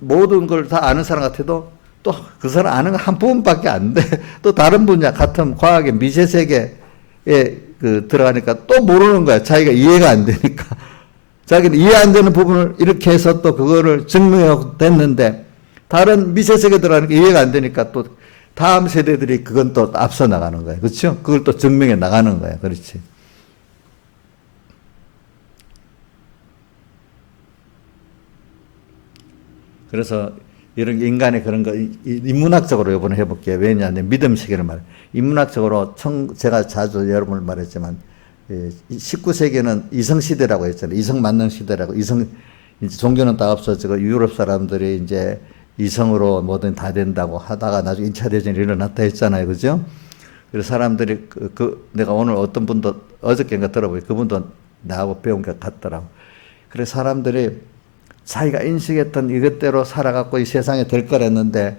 모든 걸 다 아는 사람 같아도 또 그 사람 아는 거 한 부분밖에 안 돼. 또 다른 분야 같은 과학의 미세 세계에 들어가니까 또 모르는 거야. 자기가 이해가 안 되니까. 자기는 이해 안 되는 부분을 이렇게 해서 또 그거를 증명하고 됐는데 다른 미세 세계 들어가니까 이해가 안 되니까 또 다음 세대들이 그건 또 앞서 나가는 거야. 그렇죠? 그걸 또 증명해 나가는 거야. 그렇지. 그래서 이런 인간의 그런 거 인문학적으로 이번에 해볼게요. 왜냐하면 믿음 세계를 인문학적으로 제가 자주 여러분을 말했지만 19세기에는 이성 시대라고 했잖아요. 이성 만능 시대라고. 이제 종교는 다 없어지고 유럽 사람들이 이제 이성으로 뭐든 다 된다고 하다가 나중에 2차 대전이 일어났다 했잖아요. 그죠? 그래서 사람들이 내가 오늘 어떤 분도 어저께인가 들어보니 그분도 나하고 배운 게 같더라고. 그래서 사람들이 자기가 인식했던 이것대로 살아갖고 이 세상에 될 거랬는데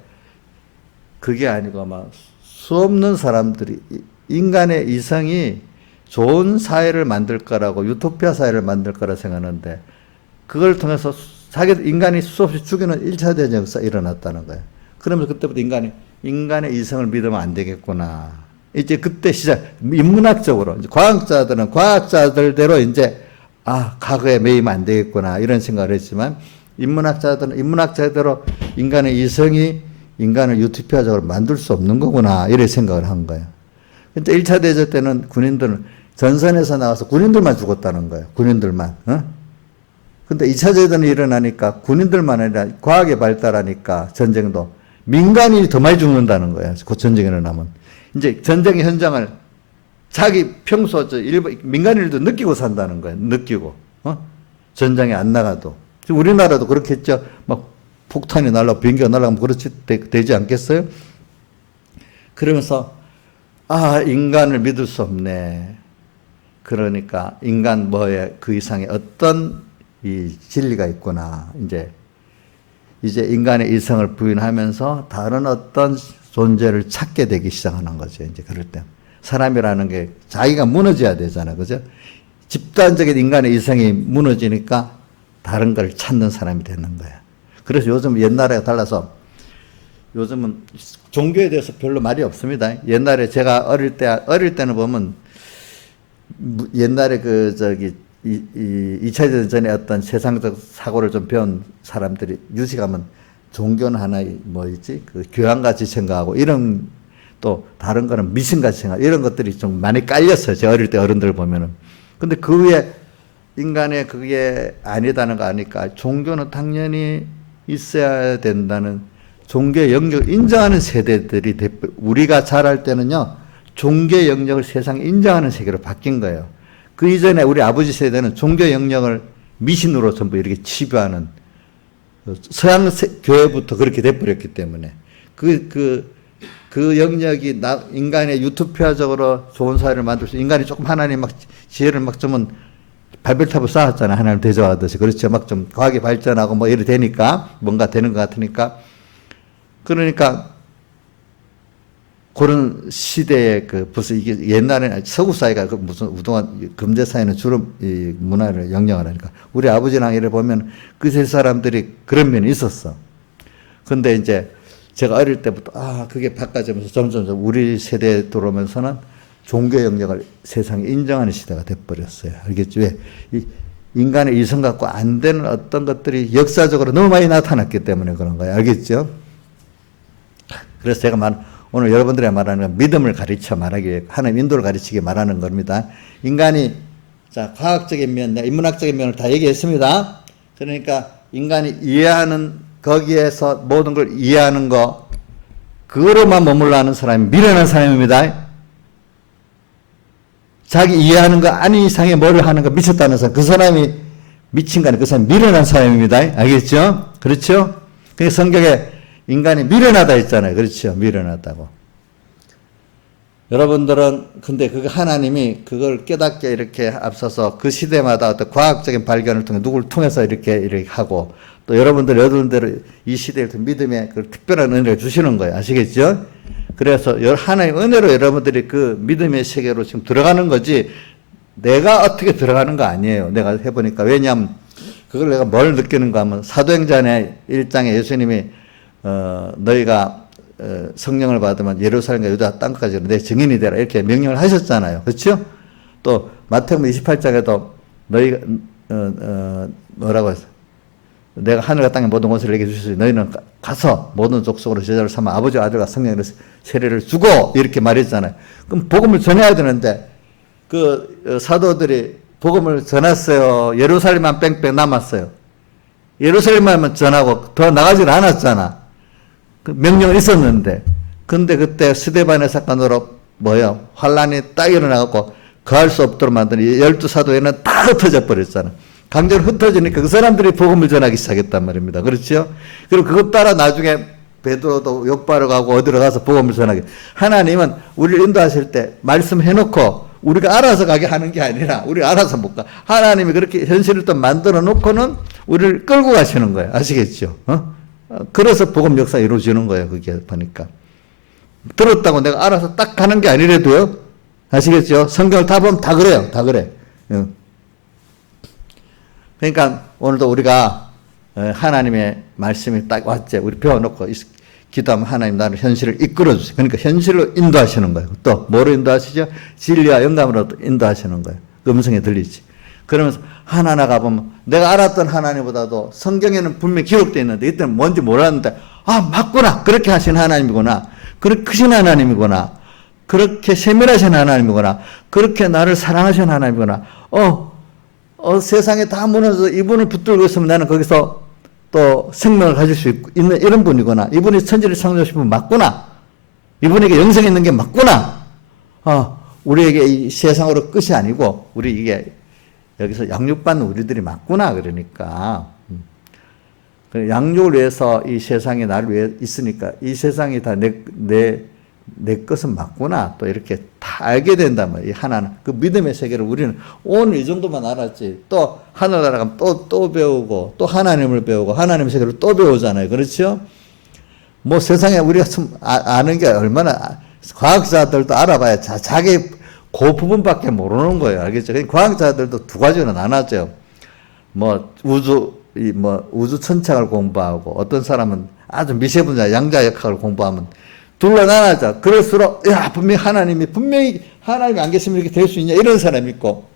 그게 아니고 아마 수없는 사람들이 인간의 이성이 좋은 사회를 만들 거라고 유토피아 사회를 만들 거라 생각하는데 그걸 통해서 인간이 수없이 죽이는 1차 대전 역사 일어났다는 거예요. 그러면서 그때부터 인간의 이성을 믿으면 안 되겠구나. 이제 그때 인문학적으로 이제 과학자들은 과학자들대로 이제 과거에 매이면 안 되겠구나 이런 생각을 했지만 인문학자들은 인문학자대로 인간의 이성이 인간을 유토피아적으로 만들 수 없는 거구나 이런 생각을 한 거예요. 근데 1차 대전 때는 군인들은 전선에서 나와서 군인들만 죽었다는 거예요. 군인들만. 근데 2차 대전이 일어나니까 군인들만 아니라 과학이 발달하니까 전쟁도 민간인이 더 많이 죽는다는 거예요. 그 전쟁이 일어나면. 이제 전쟁의 현장을 자기 평소 민간인들도 느끼고 산다는 거예요. 느끼고. 전장에 안 나가도. 우리나라도 그렇겠죠. 막 폭탄이 날라고 비행기가 날아가면 그렇지 되지 않겠어요? 그러면서 인간을 믿을 수 없네. 그러니까 인간 뭐에 그 이상의 어떤 이 진리가 있구나. 이제 인간의 이성을 부인하면서 다른 어떤 존재를 찾게 되기 시작하는 거죠. 이제 그럴 때. 사람이라는 게 자기가 무너져야 되잖아. 그죠? 집단적인 인간의 이성이 무너지니까 다른 걸 찾는 사람이 되는 거야. 그래서 요즘 옛날에 달라서 요즘은 종교에 대해서 별로 말이 없습니다. 옛날에 제가 어릴 때는 보면 옛날에 2차 대전 전에 어떤 세상적 사고를 좀 배운 사람들이 유식하면 종교는 하나의 교양같이 생각하고 이런 또 다른 거는 미신같이 생각 이런 것들이 좀 많이 깔렸어요. 제 어릴 때 어른들 보면은. 근데 그 위에 인간의 그게 아니다는 거 아니까 종교는 당연히 있어야 된다는 종교의 영역을 인정하는 세대들이 우리가 자랄 때는요. 종교의 영역을 세상에 인정하는 세계로 바뀐 거예요. 그 이전에 우리 아버지 세대는 종교 영역을 미신으로 전부 이렇게 치부하는 서양 교회부터 그렇게 돼버렸기 때문에 그 영역이 인간의 유토피아적으로 좋은 사회를 만들 수 인간이 조금 하나님 지혜를 주면 바벨탑을 쌓았잖아요. 하나님 대접하듯이. 그렇죠. 좀 과학이 발전하고 이래 되니까 뭔가 되는 것 같으니까 그러니까 그런 시대에 무슨 이게 옛날에는 서구 사회가 무슨 우동한 금제 사회는 주로 이 문화를 영향을 하니까 우리 아버지랑 이래 보면 그 세 사람들이 그런 면이 있었어. 근데 이제 제가 어릴 때부터 그게 바꿔지면서 점점 우리 세대에 들어오면서는 종교 영역을 세상에 인정하는 시대가 돼버렸어요. 알겠죠? 왜? 인간의 이성 갖고 안 되는 어떤 것들이 역사적으로 너무 많이 나타났기 때문에 그런 거예요. 알겠죠? 그래서 제가 오늘 여러분들이 말하는 건 믿음을 가르쳐 말하기 위해 하나님 인도를 가르치게 말하는 겁니다. 인간이 과학적인 면, 인문학적인 면을 다 얘기했습니다. 그러니까 인간이 이해하는 거기에서 모든 걸 이해하는 거 그거로만 머물러 하는 사람이 미련한 사람입니다. 자기 이해하는 거 아닌 이상의 뭐를 하는 거 미쳤다는 사람 그 사람이 미친 거 아니고 그 사람이 미련한 사람입니다. 알겠죠? 그렇죠? 그 성경에 인간이 미련하다 했잖아요. 그렇죠? 미련하다고. 여러분들은 근데 하나님이 그걸 깨닫게 이렇게 앞서서 그 시대마다 어떤 과학적인 발견을 통해 누구를 통해서 이렇게 하고 또 여러분대로 이 시대에 믿음의 그 특별한 은혜를 주시는 거예요. 아시겠죠? 그래서 하나님 은혜로 여러분들이 그 믿음의 세계로 지금 들어가는 거지 내가 어떻게 들어가는 거 아니에요. 내가 해보니까. 왜냐하면 그걸 내가 뭘 느끼는가 하면 사도행전의 1장에 예수님이 너희가 성령을 받으면 예루살렘과 유다 땅까지 내 증인이 되라 이렇게 명령을 하셨잖아요. 그렇죠? 또 마태복음 28장에도 너희가 뭐라고 했어? 내가 하늘과 땅의 모든 것을 내게 주시니 너희는 가서 모든 족속으로 제자를 삼아 아버지와 아들과 성령으로 세례를 주고 이렇게 말했잖아요. 그럼 복음을 전해야 되는데 그 사도들이 복음을 전했어요. 예루살렘만 뺑뺑 남았어요. 예루살렘만 전하고 더 나가질 않았잖아. 그 명령은 있었는데. 근데 그때 스데반의 사건으로 뭐요? 환란이 딱 일어나갖고 거할 수 없도록 만든 12사도에는 다 흩어져 버렸잖아. 강제로 흩어지니까 그 사람들이 복음을 전하기 시작했단 말입니다. 그렇죠? 그리고 그것 따라 나중에 베드로도 욕바로 가고 어디로 가서 복음을 전하게. 하나님은 우리를 인도하실 때 말씀해놓고 우리가 알아서 가게 하는 게 아니라 우리 알아서 못 가. 하나님이 그렇게 현실을 또 만들어 놓고는 우리를 끌고 가시는 거예요. 아시겠죠? 그래서 복음 역사 이루어지는 거예요. 그게 보니까. 들었다고 내가 알아서 딱 가는 게 아니래도요. 아시겠죠? 성경을 다 보면 다 그래요. 다 그래. 그러니까 오늘도 우리가 하나님의 말씀이 딱 왔지. 우리 배워놓고 기도하면 하나님 나를 현실을 이끌어주세요. 그러니까 현실로 인도하시는 거예요. 또 뭐로 인도하시죠? 진리와 영감으로 인도하시는 거예요. 그 음성에 들리지. 그러면서 하나하나 가보면 내가 알았던 하나님보다도 성경에는 분명히 기록되어 있는데 이때는 뭔지 몰랐는데 아 맞구나. 그렇게 하신 하나님이구나. 그렇게 크신 하나님이구나. 그렇게 세밀하신 하나님이구나. 그렇게 나를 사랑하신 하나님이구나. 세상에 다 무너져서 이분을 붙들고 있으면 나는 거기서 또 생명을 가질 수 있는 이런 분이구나. 이분이 천지를 창조하신 분 맞구나. 이분에게 영생이 있는 게 맞구나. 우리에게 이 세상으로 끝이 아니고 우리 이게 여기서 양육받는 우리들이 맞구나. 그러니까 양육을 위해서 이 세상이 나를 위해 있으니까 이 세상이 다 내 것은 맞구나. 또 이렇게 다 알게 된다면 이 하나는 그 믿음의 세계를 우리는 오늘 이 정도만 알았지. 또 하늘나라 가면 또 배우고 또 하나님을 배우고 하나님의 세계를 또 배우잖아요. 그렇죠? 뭐 세상에 우리가 좀 아는 게 얼마나 과학자들도 알아봐야 자기 그 부분밖에 모르는 거예요. 알겠죠? 과학자들도 두 가지로 나눠져요. 뭐 우주 천창을 공부하고 어떤 사람은 아주 미세분자 양자 역학을 공부하면 둘로 나눠져. 그럴수록 분명히 하나님이 안 계시면 이렇게 될 수 있냐 이런 사람이 있고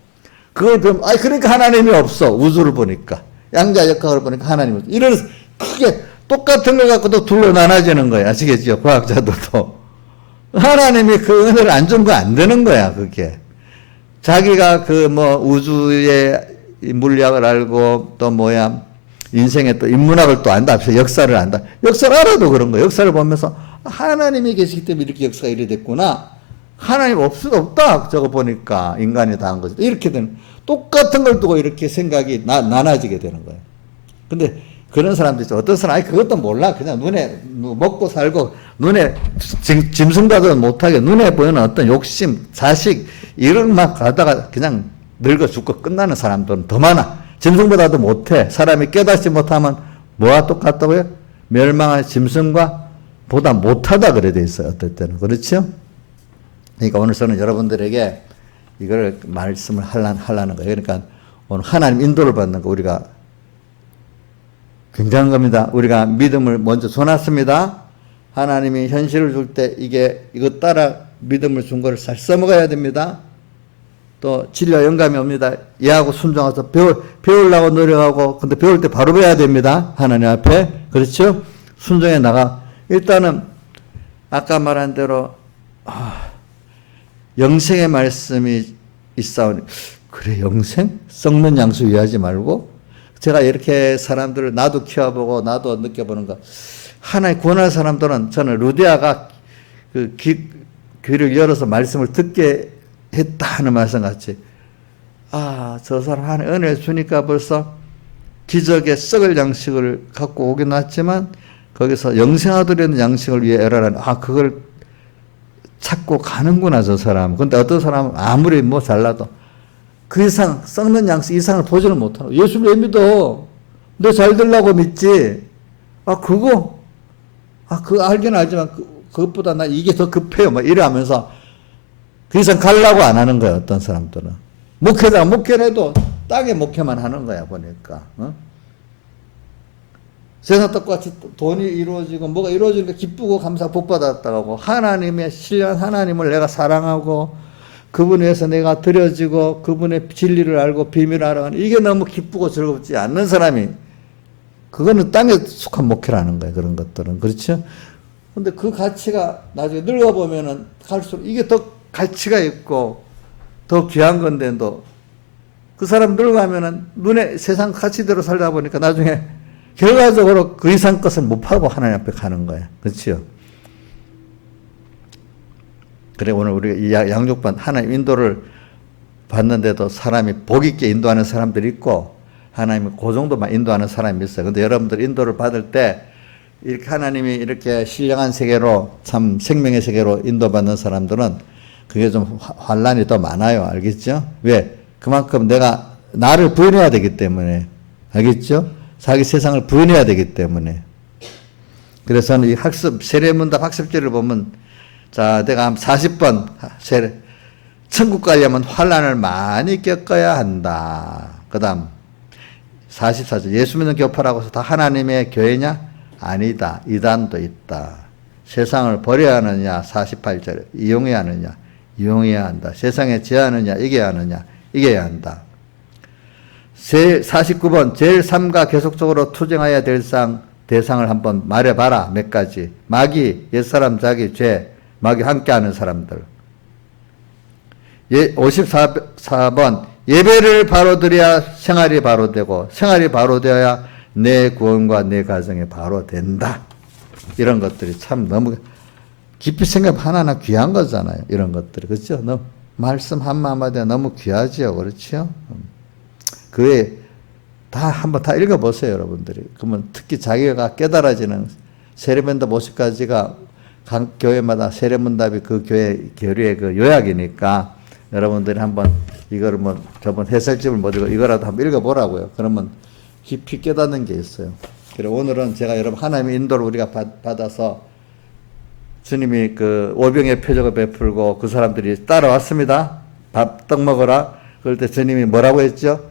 그걸 보면 그러니까 하나님이 없어. 우주를 보니까 양자 역학을 보니까 하나님이 없어. 이런 크게 똑같은 걸 갖고도 둘로 나눠지는 거야. 아시겠죠? 과학자들도 하나님이 그 은혜를 안 준 거 안 되는 거야. 그게 자기가 우주의 물리학을 알고 또 인생의 또 인문학을 또 안다. 역사를 안다. 역사를 알아도 그런 거예요. 역사를 보면서 하나님이 계시기 때문에 이렇게 역사가 이래 됐구나. 하나님 없다. 저거 보니까 인간이 다 한 거죠. 이렇게 되는 똑같은 걸 두고 이렇게 생각이 나눠지게 되는 거예요. 근데 그런 사람들 있죠. 어떤 사람 그것도 몰라. 그냥 눈에 먹고 살고 눈에 짐승과도 못하게 눈에 보이는 어떤 욕심, 자식 이런 막 가다가 그냥 늙어 죽고 끝나는 사람들은 더 많아. 짐승보다도 못해. 사람이 깨닫지 못하면 뭐와 똑같다고요? 멸망한 짐승과 보다 못하다 그래 돼 있어요. 어떨 때는. 그렇죠? 그러니까 오늘 저는 여러분들에게 이걸 말씀을 하려는 거예요. 그러니까 오늘 하나님 인도를 받는 거 우리가 굉장한 겁니다. 우리가 믿음을 먼저 줘놨습니다. 하나님이 현실을 줄 때 이것 따라 믿음을 준 거를 잘 써먹어야 됩니다. 또 진리와 영감이 옵니다. 이해하고 순종해서 배우려고 노력하고 근데 배울 때 바로 배워야 됩니다. 하나님 앞에. 그렇죠? 순종해 나가. 일단은 아까 말한 대로 영생의 말씀이 있사오니 그래 영생? 썩는 양수 위하지 말고 제가 이렇게 사람들을 나도 키워보고 나도 느껴보는 거 하나님 구원할 사람들은 저는 루디아가 귀를 열어서 말씀을 듣게 했다 하는 말씀 같이 저 사람 하나님 은혜를 주니까 벌써 기적의 썩을 양식을 갖고 오긴 왔지만 거기서 영생하도록 양식을 위해 애라라는 그걸 찾고 가는구나 저 사람. 근데 어떤 사람은 아무리 잘나도 그 이상 썩는 양식 이상을 보지는 못하고 예수를 왜 믿어? 너 잘 되려고 믿지? 그거 알긴 알지만 그것보다 나 이게 더 급해요. 이래 하면서 그 이상 가려고 안 하는 거예요. 어떤 사람들은. 목회자가 목회를 해도 땅에 목회만 하는 거야, 보니까. 어? 세상 똑같이 돈이 이루어지고 뭐가 이루어지니까 기쁘고 감사 복 받았다고 하나님의 신령한 하나님을 내가 사랑하고 그분 위해서 내가 드려지고 그분의 진리를 알고 비밀을 알아가는 이게 너무 기쁘고 즐겁지 않는 사람이 그거는 땅에 속한 목회라는 거예요. 그런 것들은. 그렇죠? 근데 그 가치가 나중에 늙어보면은 갈수록 이게 더 가치가 있고 더 귀한 건데도 그 사람 늙어가면은 눈에 세상 가치대로 살다 보니까 나중에 결과적으로 그 이상 것을 못 파고 하나님 앞에 가는 거예요. 그렇죠? 그래 오늘 우리가 이 양육반 하나님 인도를 받는데도 사람이 복 있게 인도하는 사람들이 있고 하나님이 그 정도만 인도하는 사람이 있어요. 근데 여러분들 인도를 받을 때 이렇게 하나님이 이렇게 신령한 세계로 참 생명의 세계로 인도받는 사람들은 그게 좀 환란이 더 많아요. 알겠죠? 왜? 그만큼 내가 나를 부인해야 되기 때문에. 알겠죠? 자기 세상을 부인해야 되기 때문에. 그래서 이 학습, 세례문답 학습지를 보면, 자, 내가 한 40번, 천국 가려면 환란을 많이 겪어야 한다. 그 다음, 44절. 예수 믿는 교파라고 해서 다 하나님의 교회냐? 아니다. 이단도 있다. 세상을 버려야 하느냐? 48절. 이용해야 하느냐? 이용해야 한다. 세상에 제하느냐? 이겨야 하느냐? 이겨야 한다. 49번 제일 삶과 계속적으로 투쟁해야 될 대상을 한번 말해봐라. 몇 가지. 마귀, 옛사람, 자기, 죄, 마귀 함께하는 사람들. 54번 예배를 바로 드려야 생활이 바로 되고 생활이 바로 되어야 내 구원과 내 가정이 바로 된다. 이런 것들이 참 너무 깊이 생각 하나하나 귀한 거잖아요. 이런 것들이. 그렇죠? 너무 말씀 한마디가 너무 귀하지요. 그렇죠? 그에 다 한번 다 읽어보세요, 여러분들이. 그러면 특히 자기가 깨달아지는 세례문답 50가지가 각 교회마다 세례문답이 그 교회 교리의 그 요약이니까 여러분들이 한번 이거를 뭐 저번 해설집을 못 읽어 이거라도 한번 읽어보라고요. 그러면 깊이 깨닫는 게 있어요. 그리고 오늘은 제가 여러분 하나님의 인도를 우리가 받아서 주님이 그 오병의 표적을 베풀고 그 사람들이 따라왔습니다. 떡 먹어라. 그럴 때 주님이 뭐라고 했죠?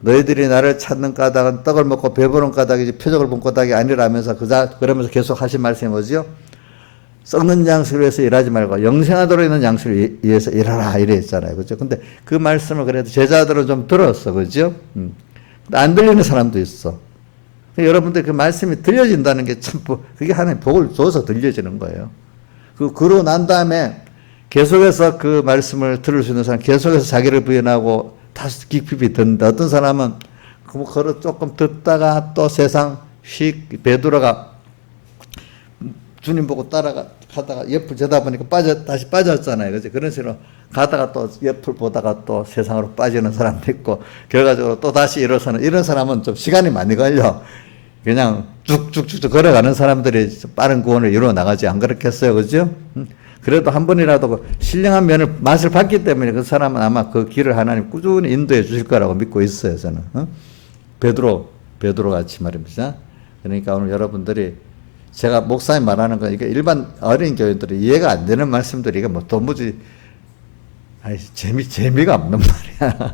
너희들이 나를 찾는 까닭은 떡을 먹고 배부른 까닭이지 표적을 본 까닭이 아니라면서 그러면서 계속 하신 말씀이 뭐죠? 썩는 양식을 위해서 일하지 말고 영생하도록 있는 양식을 위해서 일하라 이래 했잖아요. 그죠? 근데 그 말씀을 그래도 제자들은 좀 들었어. 그죠? 근데 안 들리는 사람도 있어. 여러분들 그 말씀이 들려진다는 게 참, 그게 하나님 복을 줘서 들려지는 거예요. 그러고 난 다음에 계속해서 그 말씀을 들을 수 있는 사람, 계속해서 자기를 부인하고 다시 깊이 듣는다. 어떤 사람은 그거 조금 듣다가 또 세상 휙 베드로가 주님 보고 가다가 옆을 제다 보니까 다시 빠졌잖아요. 그죠? 그런 식으로 가다가 또 옆을 보다가 또 세상으로 빠지는 사람도 있고, 결과적으로 또 다시 일어서는, 이런 사람은 좀 시간이 많이 걸려. 그냥 쭉쭉쭉 걸어가는 사람들이 빠른 구원을 이루어 나가지. 안 그렇겠어요? 그죠? 그래도 한 번이라도 그 신령한 맛을 봤기 때문에 그 사람은 아마 그 길을 하나님 꾸준히 인도해 주실 거라고 믿고 있어요, 저는. 베드로 같이 말입니다. 그러니까 오늘 여러분들이 제가 목사님 말하는 거, 이게 일반 어린 교인들이 이해가 안 되는 말씀들이, 이게 뭐 도무지, 재미가 없는 말이야.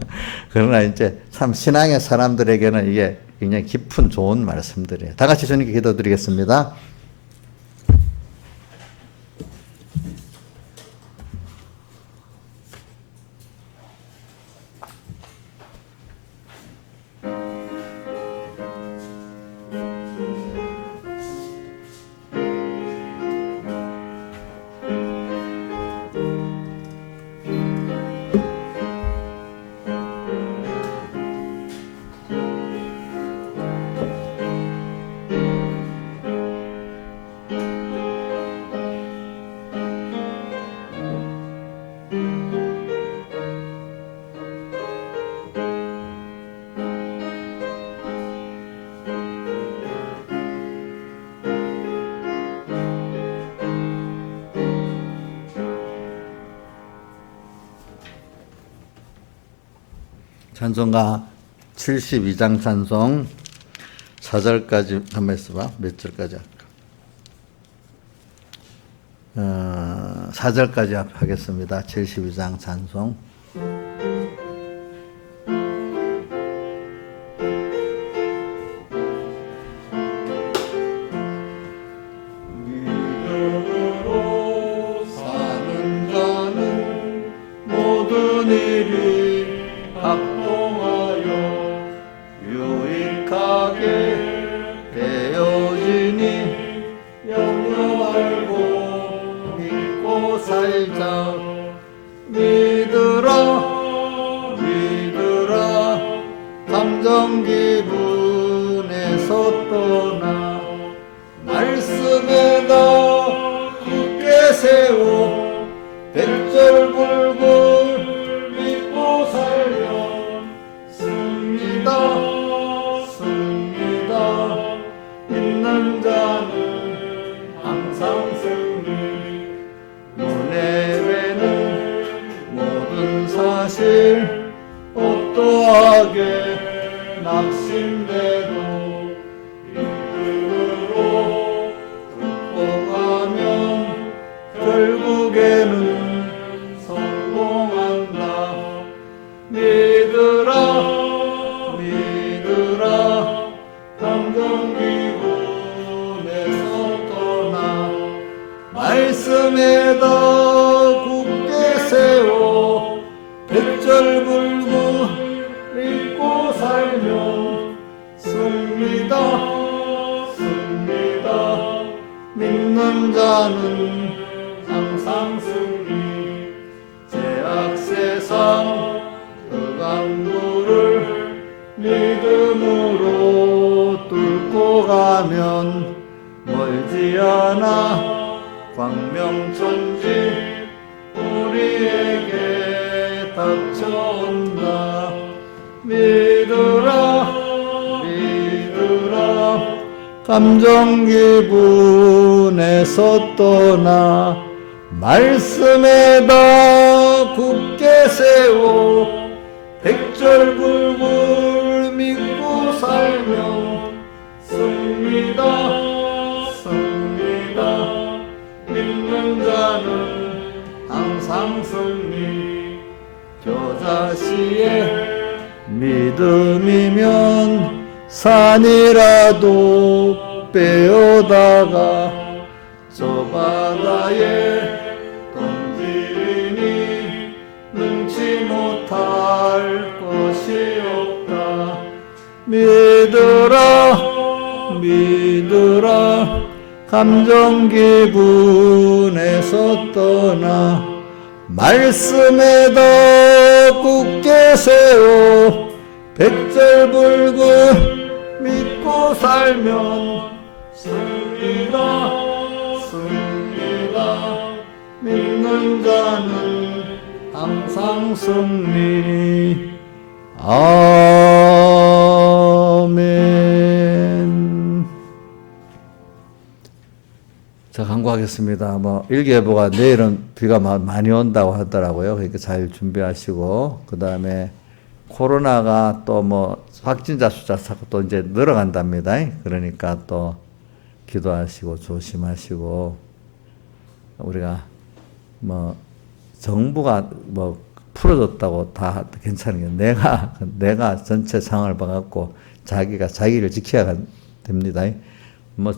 그러나 이제 참 신앙의 사람들에게는 이게 굉장히 깊은 좋은 말씀들이에요. 다 같이 주님께 기도드리겠습니다. 찬송가 72장 찬송 4절까지 한번 있어봐. 몇 절까지 할까? 4절까지 하겠습니다. 72장 찬송. 세워 백절불굴 믿고 살면 씁니다 씁니다 믿는 자는 항상 승리 문해외는 모든 사실 어떠하게 낙심돼도 믿음으로 극복하면 결국에는 성공한다 믿으라 믿으라 감정기분에서 떠나 말씀에다 굳게 세워 백절불구 믿고 살면 씁니다 씁니다 믿는 자는 항상 승리 제약 세상 그 강도를 믿음으로 뚫고 가면 멀지 않아 광명천지 우리에게 닥쳐온다 믿으라 믿으라 감정기분에서 떠나 말씀에다 굳게 세워 백절불굴 믿고 살면 씁니다 씁니다 믿는 자는 항상 승리 겨자씨의 믿음이면 산이라도 빼어다가 저 바다에 던지니 능치 못할 것이 없다 믿으라 믿으라 감정기분에서 떠나 말씀에다 굳게 세워 백절불구 믿고 살면 씁니다 씁니다 믿는 자는 항상 승리 아멘. 자, 강구하겠습니다. 일기예보가 내일은 비가 많이 온다고 하더라고요. 그러니까 잘 준비하시고, 그 다음에 코로나가 또 확진자 숫자 자꾸 또 이제 늘어간답니다. 그러니까 또 기도하시고 조심하시고, 우리가 정부가 풀어줬다고 다 괜찮은 게 내가 전체 상황을 봐갖고 자기가 자기를 지켜야 됩니다.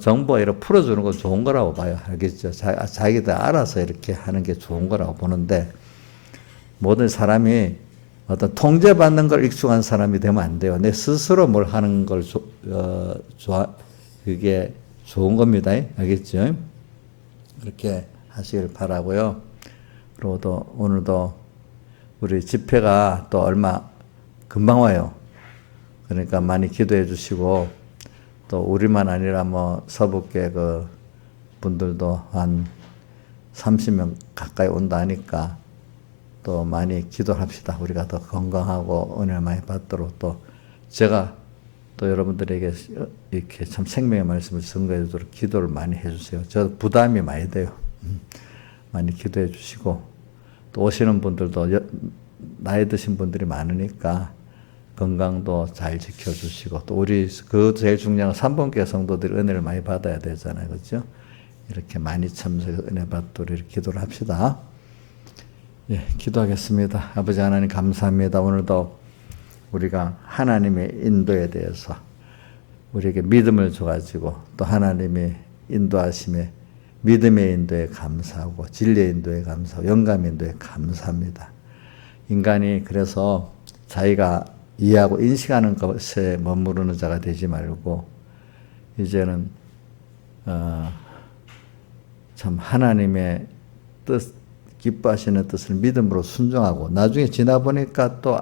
정부가 이렇게 풀어주는 건 좋은 거라고 봐요. 알겠죠? 자기들 알아서 이렇게 하는 게 좋은 거라고 보는데, 모든 사람이 어떤 통제받는 걸 익숙한 사람이 되면 안 돼요. 내 스스로 뭘 하는 걸 그게 좋은 겁니다. 알겠죠? 그렇게 하시길 바라고요. 그리고 또 오늘도 우리 집회가 또 얼마 금방 와요. 그러니까 많이 기도해 주시고, 또 우리만 아니라 서북계 그 분들도 한 30명 가까이 온다 하니까 또 많이 기도합시다. 우리가 더 건강하고 은혜를 많이 받도록, 또 제가 또 여러분들에게 이렇게 참 생명의 말씀을 증거해 주도록 기도를 많이 해주세요. 저 부담이 많이 돼요. 많이 기도해 주시고, 또 오시는 분들도 나이 드신 분들이 많으니까 건강도 잘 지켜주시고, 또 우리 제일 중요한 3번교회 성도들이 은혜를 많이 받아야 되잖아요. 그렇죠? 이렇게 많이 참석해서 은혜 받도록 이렇게 기도를 합시다. 예, 기도하겠습니다. 아버지 하나님 감사합니다. 오늘도 우리가 하나님의 인도에 대해서 우리에게 믿음을 줘가지고, 또 하나님의 인도하심에 믿음의 인도에 감사하고, 진리의 인도에 감사하고, 영감의 인도에 감사합니다. 인간이 그래서 자기가 이해하고 인식하는 것에 머무르는 자가 되지 말고, 이제는 참 하나님의 뜻, 기뻐하시는 뜻을 믿음으로 순종하고, 나중에 지나 보니까 또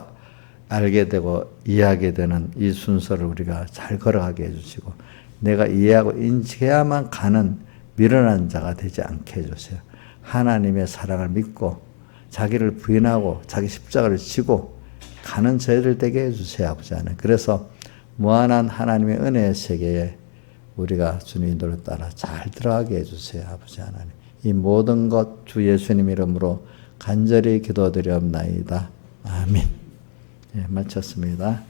알게 되고 이해하게 되는 이 순서를 우리가 잘 걸어가게 해주시고, 내가 이해하고 인식해야만 가는 미련한 자가 되지 않게 해주세요. 하나님의 사랑을 믿고 자기를 부인하고 자기 십자가를 지고 가는 저희들 되게 해주세요, 아버지 하나님. 그래서 무한한 하나님의 은혜의 세계에 우리가 주님 인도를 따라 잘 들어가게 해주세요, 아버지 하나님. 이 모든 것 주 예수님 이름으로 간절히 기도드리옵나이다. 아멘. 예, 마쳤습니다.